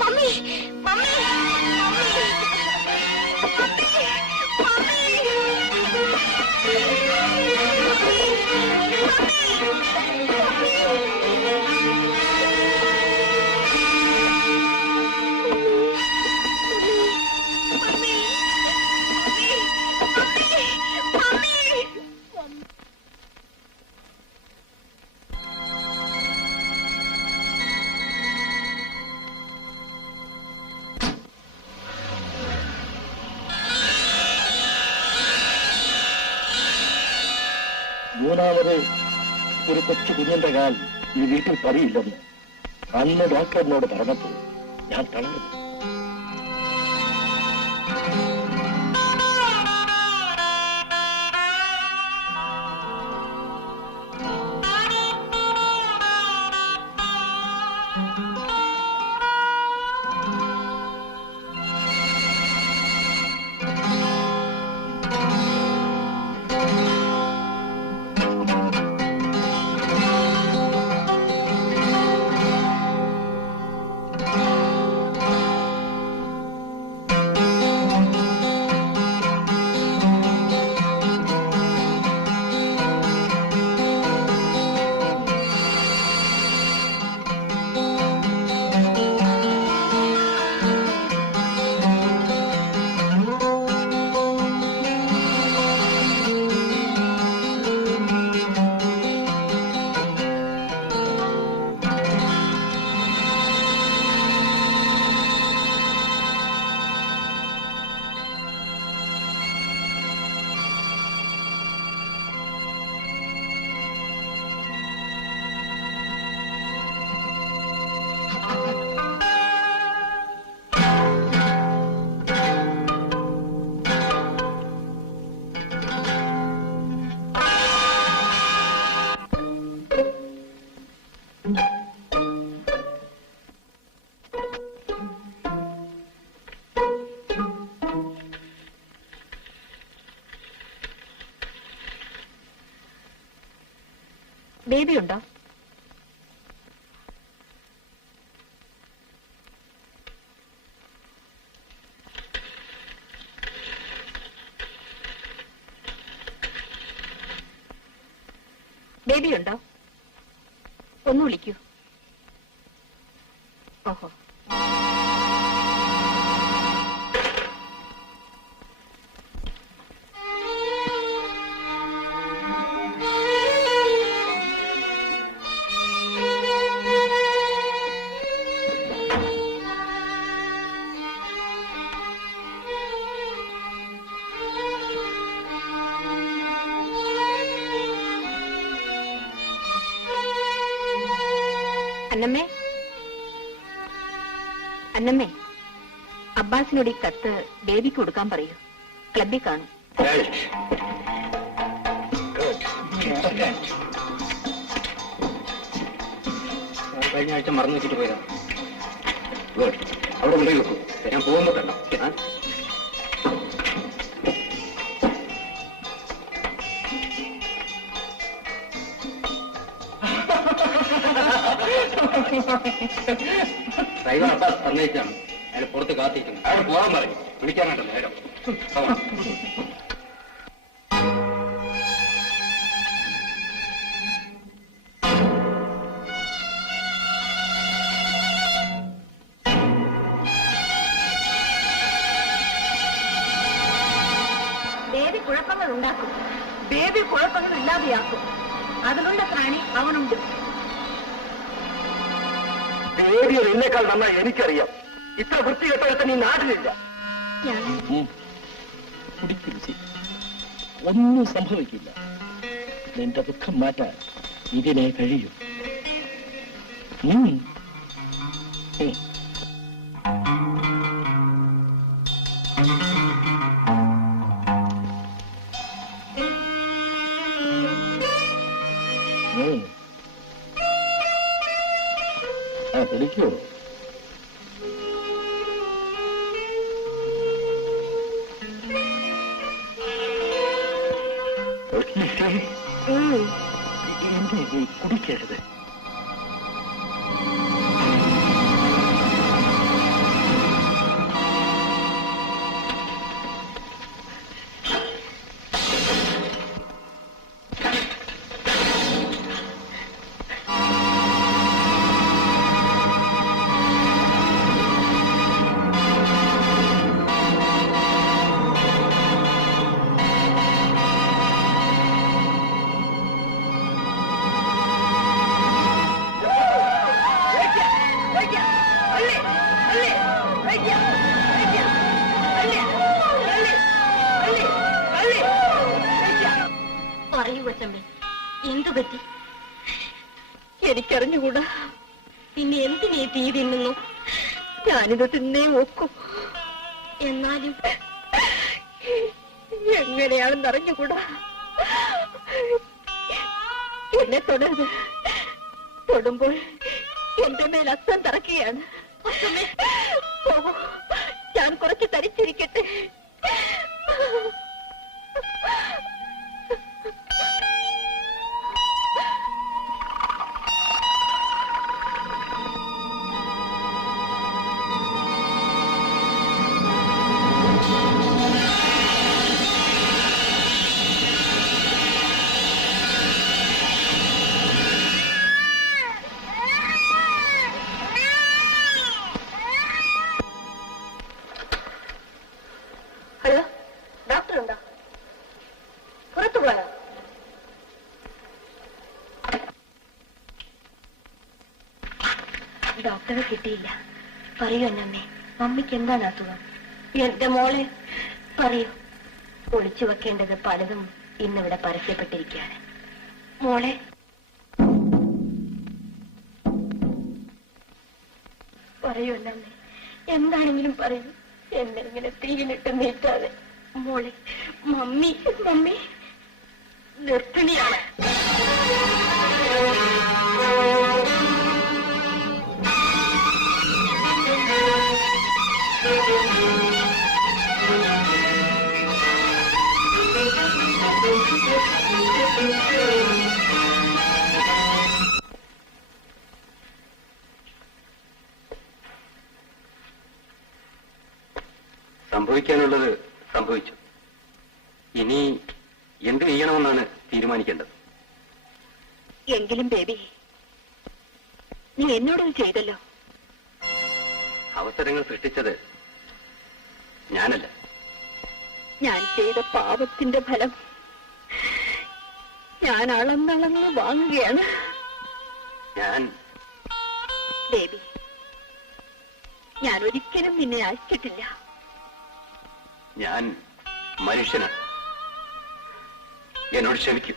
mummy, mummy, mummy, മൂന്നാമത് ഒരു കൊച്ചു കുഞ്ഞിന്റെ കാൽ ഈ വീട്ടിൽ പതിയില്ലെന്ന് അന്ന് ഡോക്ടർ എന്നോട് പറഞ്ഞപ്പോൾ ഞാൻ തളർന്നു. ബേബി ഉണ്ടോ? ബേബി ഉണ്ടോ? ഒന്ന് വിളിക്കൂ. ഓഹോ. അന്നമ്മേ, അന്നമ്മേ, അബ്ബാസിനോട് ഈ കത്ത് ബേബിക്ക് കൊടുക്കാൻ പറയൂ. ക്ലബിൽ കാണും. കഴിഞ്ഞ ആഴ്ച മറന്നു വെച്ചിട്ട് പോയതാ. അവിടെ കൊണ്ടുപോയി വെക്കും. ഞാൻ പോകുമ്പോ തന്നെ. ഡ്രൈവർ അബ്ബാസ് സമ്മതിച്ചാണ്. അയാൾ പുറത്ത് കാത്തിരിക്കുന്നു. അയാൾ പോകാൻ പറയും. വിളിക്കാനായിട്ട് നേരം. ബേബി കുഴപ്പങ്ങൾ ഉണ്ടാക്കും. ബേബി കുഴപ്പങ്ങൾ ഇല്ലാതെയാക്കും. അതിനുള്ള പ്രാണി അവനുണ്ട്. ബേബിയെ നിന്നേക്കാൾ നന്നായി എനിക്കറിയാം. ഇത്ര വൃത്തികെട്ട നീ നാട്ടിലില്ല. ഒന്നും സംഭവിക്കില്ല. നിന്റെ ദുഃഖം മാറ്റാൻ ഇതിനെ കഴിയും. പിടിക്കൂ. എന്നെ നീ കുടിക്കരുത്. പറയൂ കൊച്ചമ്മേ, എന്തു പറ്റി? എനിക്കറിഞ്ഞുകൂടാ. പിന്നെ എന്തിനീ തീ തിന്നുന്നു? ഞാനിത് തിന്നേ നോക്കും. എന്നാലും എങ്ങനെയാണെന്ന് അറിഞ്ഞുകൂടാ. എന്നെ തൊടരുത്. തൊടുമ്പോൾ എന്റെ മേൽ അസ്സം തറക്കുകയാണ്. പോകൂ, ഞാൻ കുറച്ച് തരിച്ചിരിക്കട്ടെ. ഹലോ, ഡോക്ടർ ഉണ്ടോ? പുറത്തു പോയോ? ഡോക്ടറെ കിട്ടിയില്ല. പറയൂ അന്നമ്മേ, മമ്മിക്ക് എന്താണ് അസുഖം? എന്റെ മോളെ പറയൂ. ഒളിച്ചു വെക്കേണ്ടത് പലതും ഇന്നിവിടെ പരസ്യപ്പെട്ടിരിക്കുകയാണ്. മോളെ പറയൂ അന്നമ്മേ, എന്താണെങ്കിലും പറയൂ. എന്നെ ഇങ്ങനെ തീയിലിട്ട് നീട്ടാതെ. മോളെ, മമ്മി മമ്മി ഗർഭിണിയാണ്. സംഭവിക്കാനുള്ളത് സംഭവിച്ചു. ഇനി എന്ത് ചെയ്യണമെന്നാണ് തീരുമാനിക്കേണ്ടത്. എങ്കിലും ബേബി, നീ എന്നോടത് ചെയ്തല്ലോ. അവസരങ്ങൾ സൃഷ്ടിച്ചത് ഞാനല്ല. ഞാൻ ചെയ്ത പാപത്തിന്റെ ഫലം ഞാൻ അളന്നളന്ന് വാങ്ങുകയാണ്. ബേബി, ഞാൻ ഒരിക്കലും നിന്നെ അയച്ചിട്ടില്ല. ഞാൻ മനുഷ്യനാണ്. എന്നോട് ക്ഷമിക്കൂ.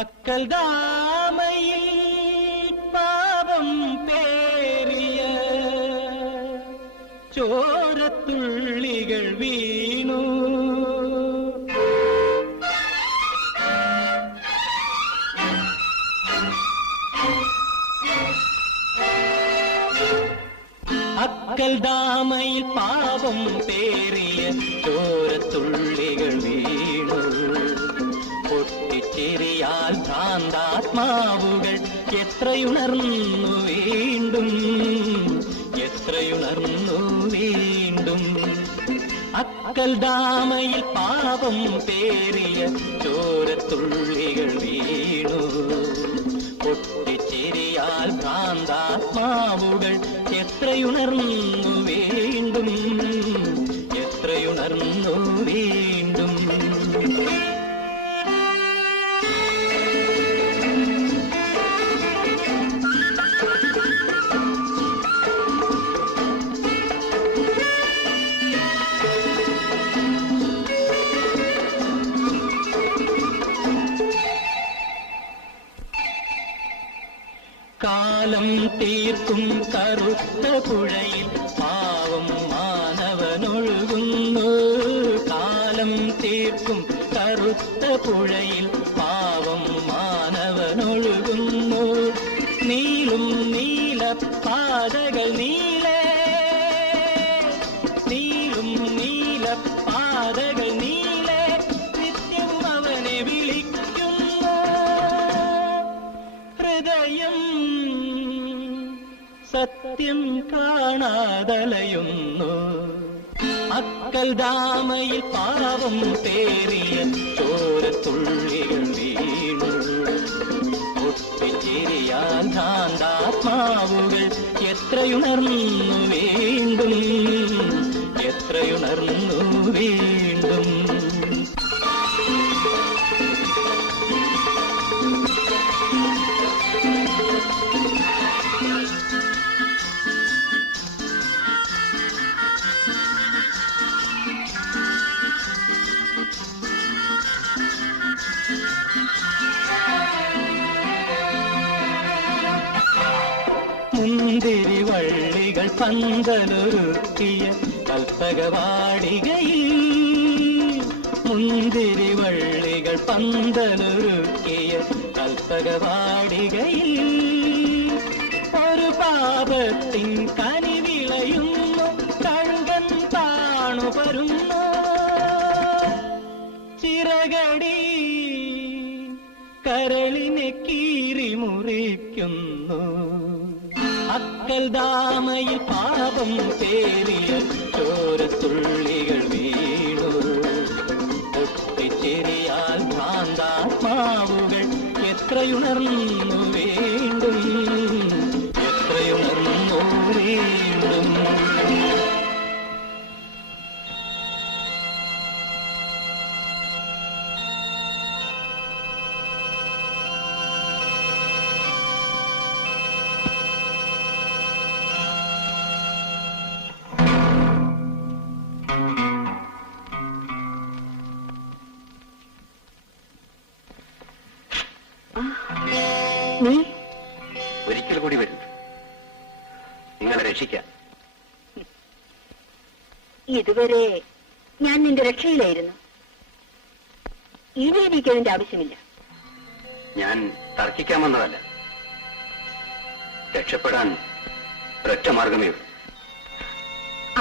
അക്കൽ ദാമയിൽ പാപം പേറിയ ചോരത്തുള്ളികൾ വീണു. അക്കൽ ദാമയിൽ പാപം പേറിയ ചോരത്തുള്ളികൾ വീണു. പൊട്ടിച്ചിരിയാൽ ഭ്രാന്താത്മാവുകൾ എത്രയുണർന്നു വീണ്ടും, എത്രയുണർന്നു വീണ്ടും. അക്കൽ ദാമയിൽ പാപം പേറിയ ചോരത്തുള്ളികൾ വീണു. പൊട്ടിച്ചിരിയാൽ ഭ്രാന്താത്മാവുകൾ എത്രയുണർന്നു വീണ്ടും, എത്രയുണർന്നു വീണ്ടും. കാലം തീർക്കും കറുത്ത പുഴയിൽ പാവം മാനവനൊഴുകുന്നു. കാലം തീർക്കും കറുത്ത പുഴയിൽ പാവം മാനവനൊഴുകുന്നു. നീളും നീലപ്പാതകൾ നീളേ, നീളും നീലപ്പാതകൾ നീളേ, നിത്യം അവനെ വിളിക്കുന്നു. ഹൃദയം സത്യം കാണാതലയുന്നു. അക്കൽ ദാമയിൽ പാവം പേറിയ ചോരത്തുള്ളികൾ വീണു. ഒട്ടിച്ചിരിയാൽ ഭ്രാന്താത്മാവുകൾ എത്രയുണർന്നു വീണ്ടും, എത്രയുണർന്നു വീണ്ടും. മുന്തിരി വള്ളികൾ പന്തലൊരുക്കിയ കൽപ്പകവാടികയിൽ, മുന്തിരി വള്ളികൾ പന്തലൊരുക്കിയ കൽപ്പകവാടികയിൽ ഒരു പാപത്തിൻ കനി വിളയുന്നു. കഴുകൻ താണു പരുന്നു. ചിറകടി കരളിനെ കീറി മുറിക്കുന്നു. അക്കൽ ദാമയിൽ പാപം പേറിയ ചോരത്തുള്ളികൾ വീണു. പൊട്ടിച്ചെറിയാൽ ഭ്രാന്താത്മാവുകൾ എത്രയുണർന്നു വീണ്ടും, എത്രയുണർന്നു വീണ്ടും. രക്ഷിക്കാം. ഇതുവരെ ഞാൻ നിന്റെ രക്ഷയിലായിരുന്നു. ഇനി എനിക്ക് അതിന്റെ ആവശ്യമില്ല. ഞാൻ തർക്കിക്കാൻ വന്നതല്ല. രക്ഷപ്പെടാൻ ഒരൊറ്റ മാർഗമേ ഉള്ളൂ.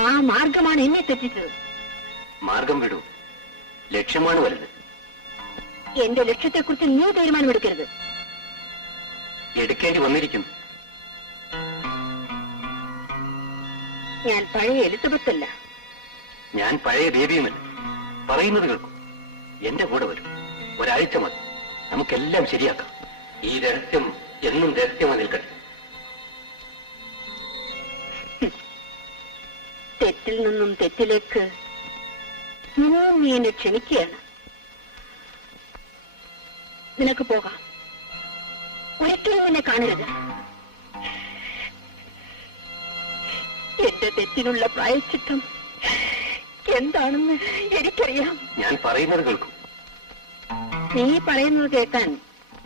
ആ മാർഗമാണ് എന്നെ തെറ്റിച്ചത്. മാർഗം വിടൂ, ലക്ഷ്യമാണ് വലുത്. എന്റെ ലക്ഷ്യത്തെക്കുറിച്ച് നീ തീരുമാനമെടുക്കരുത്. എടുക്കേണ്ടി വന്നിരിക്കുന്നു. ഞാൻ പഴയ എലിസബത്ത് അല്ല. ഞാൻ പഴയ ബേബിയുമല്ല. പറയുന്നത് കേൾക്കും. എന്റെ കൂടെ വരും. ഒരാഴ്ച മതി. നമുക്കെല്ലാം ശരിയാക്കാം. ഈ രഹസ്യം എന്നും രഹസ്യമായി നിൽക്കട്ടെ. തെറ്റിൽ നിന്നും തെറ്റിലേക്ക് ഇനിയും നീ എന്നെ ക്ഷണിക്കുകയാണ്. നിനക്ക് പോകാം. ഒരിക്കലും നിന്നെ കാണരുത്. എന്റെ തെറ്റിനുള്ള പ്രായശ്ചിത്തം എന്താണെന്ന് എനിക്കറിയാം. ഞാൻ പറയുന്നത് കേൾക്കും. നീ പറയുന്നത് കേൾക്കാൻ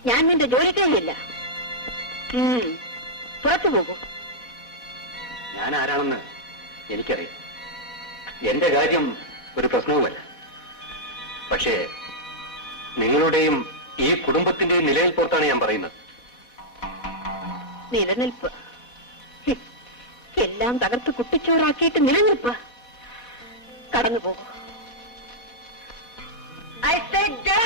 ഞാൻ നിന്റെ ജോലിക്കാരില്ല. പുറത്തു പോകൂ. ഞാൻ ആരാണെന്ന് എനിക്കറിയാം. എന്റെ കാര്യം ഒരു പ്രശ്നവുമല്ല. പക്ഷേ നിങ്ങളുടെയും ഈ കുടുംബത്തിന്റെയും നിലനിൽപ്പോർത്താണ് ഞാൻ പറയുന്നത്. നിലനിൽപ്പ് എല്ലാം തകർത്ത് കുട്ടിച്ചോറാക്കിയിട്ട് നിലനിൽപ്പ്. കടന്നു പോകും. I said go!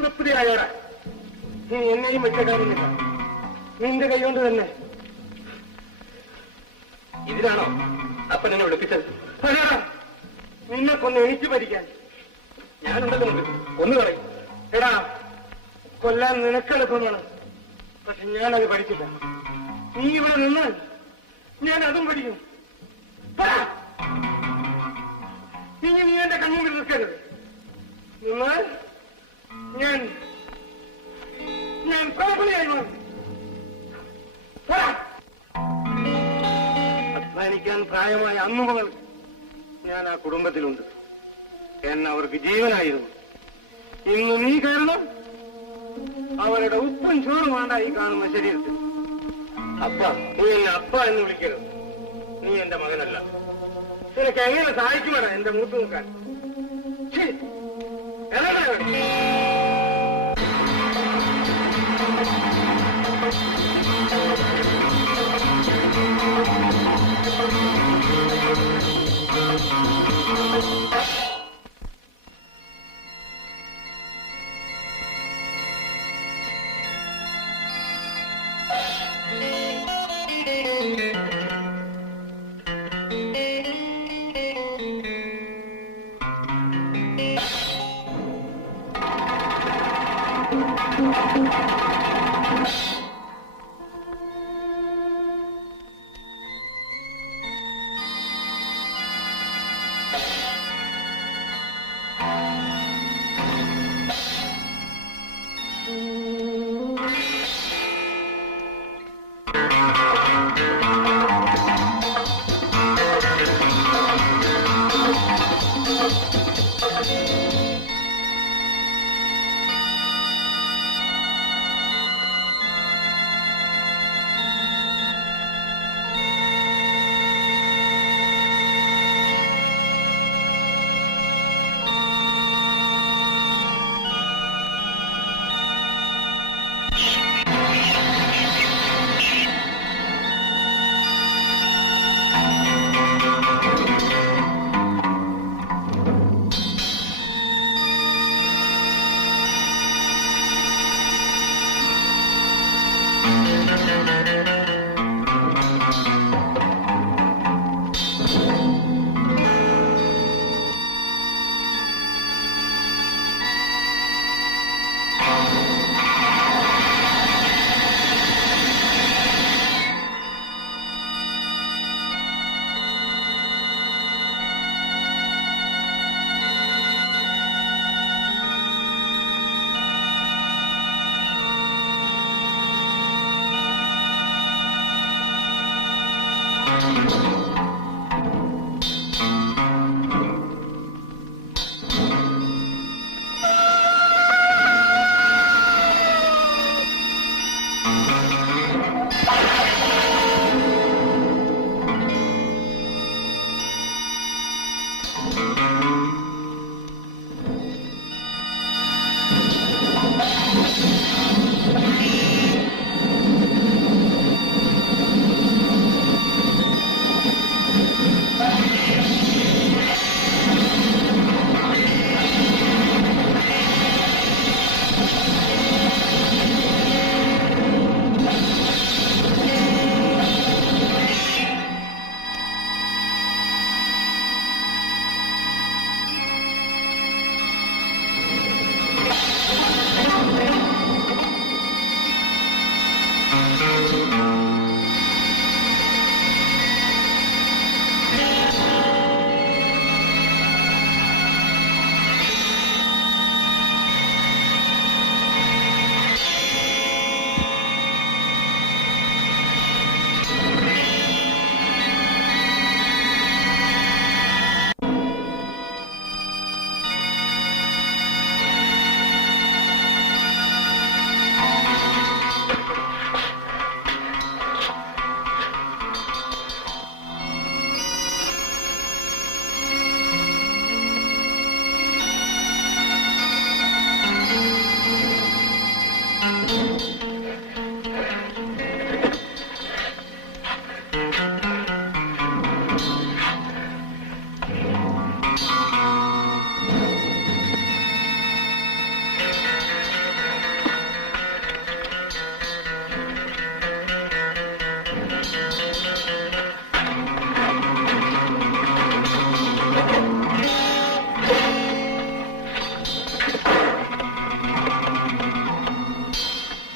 തൃപ്തിയായോടാ. നീ എന്നെയും വെച്ച കാണുന്നില്ല. നിന്റെ കൈകൊണ്ട് തന്നെ. ഇതിലാണോ അപ്പൻ എന്നെ വിളിപ്പിച്ചത്? അല്ലടാ, നിന്നെ കൊന്ന് എനിക്ക് ഭരിക്കാൻ ഞാനുണ്ടല്ലോ മുമ്പിൽ. ഒന്ന് കളയും. എടാ, കൊല്ലാൻ നിനക്കെളുപ്പമാണ്. പക്ഷെ ഞാനത് പഠിക്കില്ല. നീ ഇവിടെ നിന്നാൽ ഞാൻ അതും പഠിക്കും. ഇനി നീ എന്റെ കണ്ണുമ്പിൽ നിൽക്കരുത്. നിന്നാൽ ഞാൻ പ്രബലയായി മാറും. അധ്വാനിക്കാൻ പ്രായമായ അന്നു മുതൽ ഞാൻ ആ കുടുംബത്തിലുണ്ട്. എന്നെ അവർക്ക് ജീവനായിരുന്നു. ഇന്ന് നീ കാരണം അവരുടെ ഉപ്പും ചോറുമാണ് ഈ കാണുന്ന ശരീരത്തിൽ. അപ്പ, നീ എന്നെ അപ്പ എന്ന് വിളിക്കരുത്. നീ എന്റെ മകനല്ല. നിനക്ക് എങ്ങനെ സഹായിക്കുമോ എന്റെ മൂത്ത് നോക്കാൻ?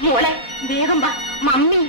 മോളെ വേഗം വാ, മമ്മി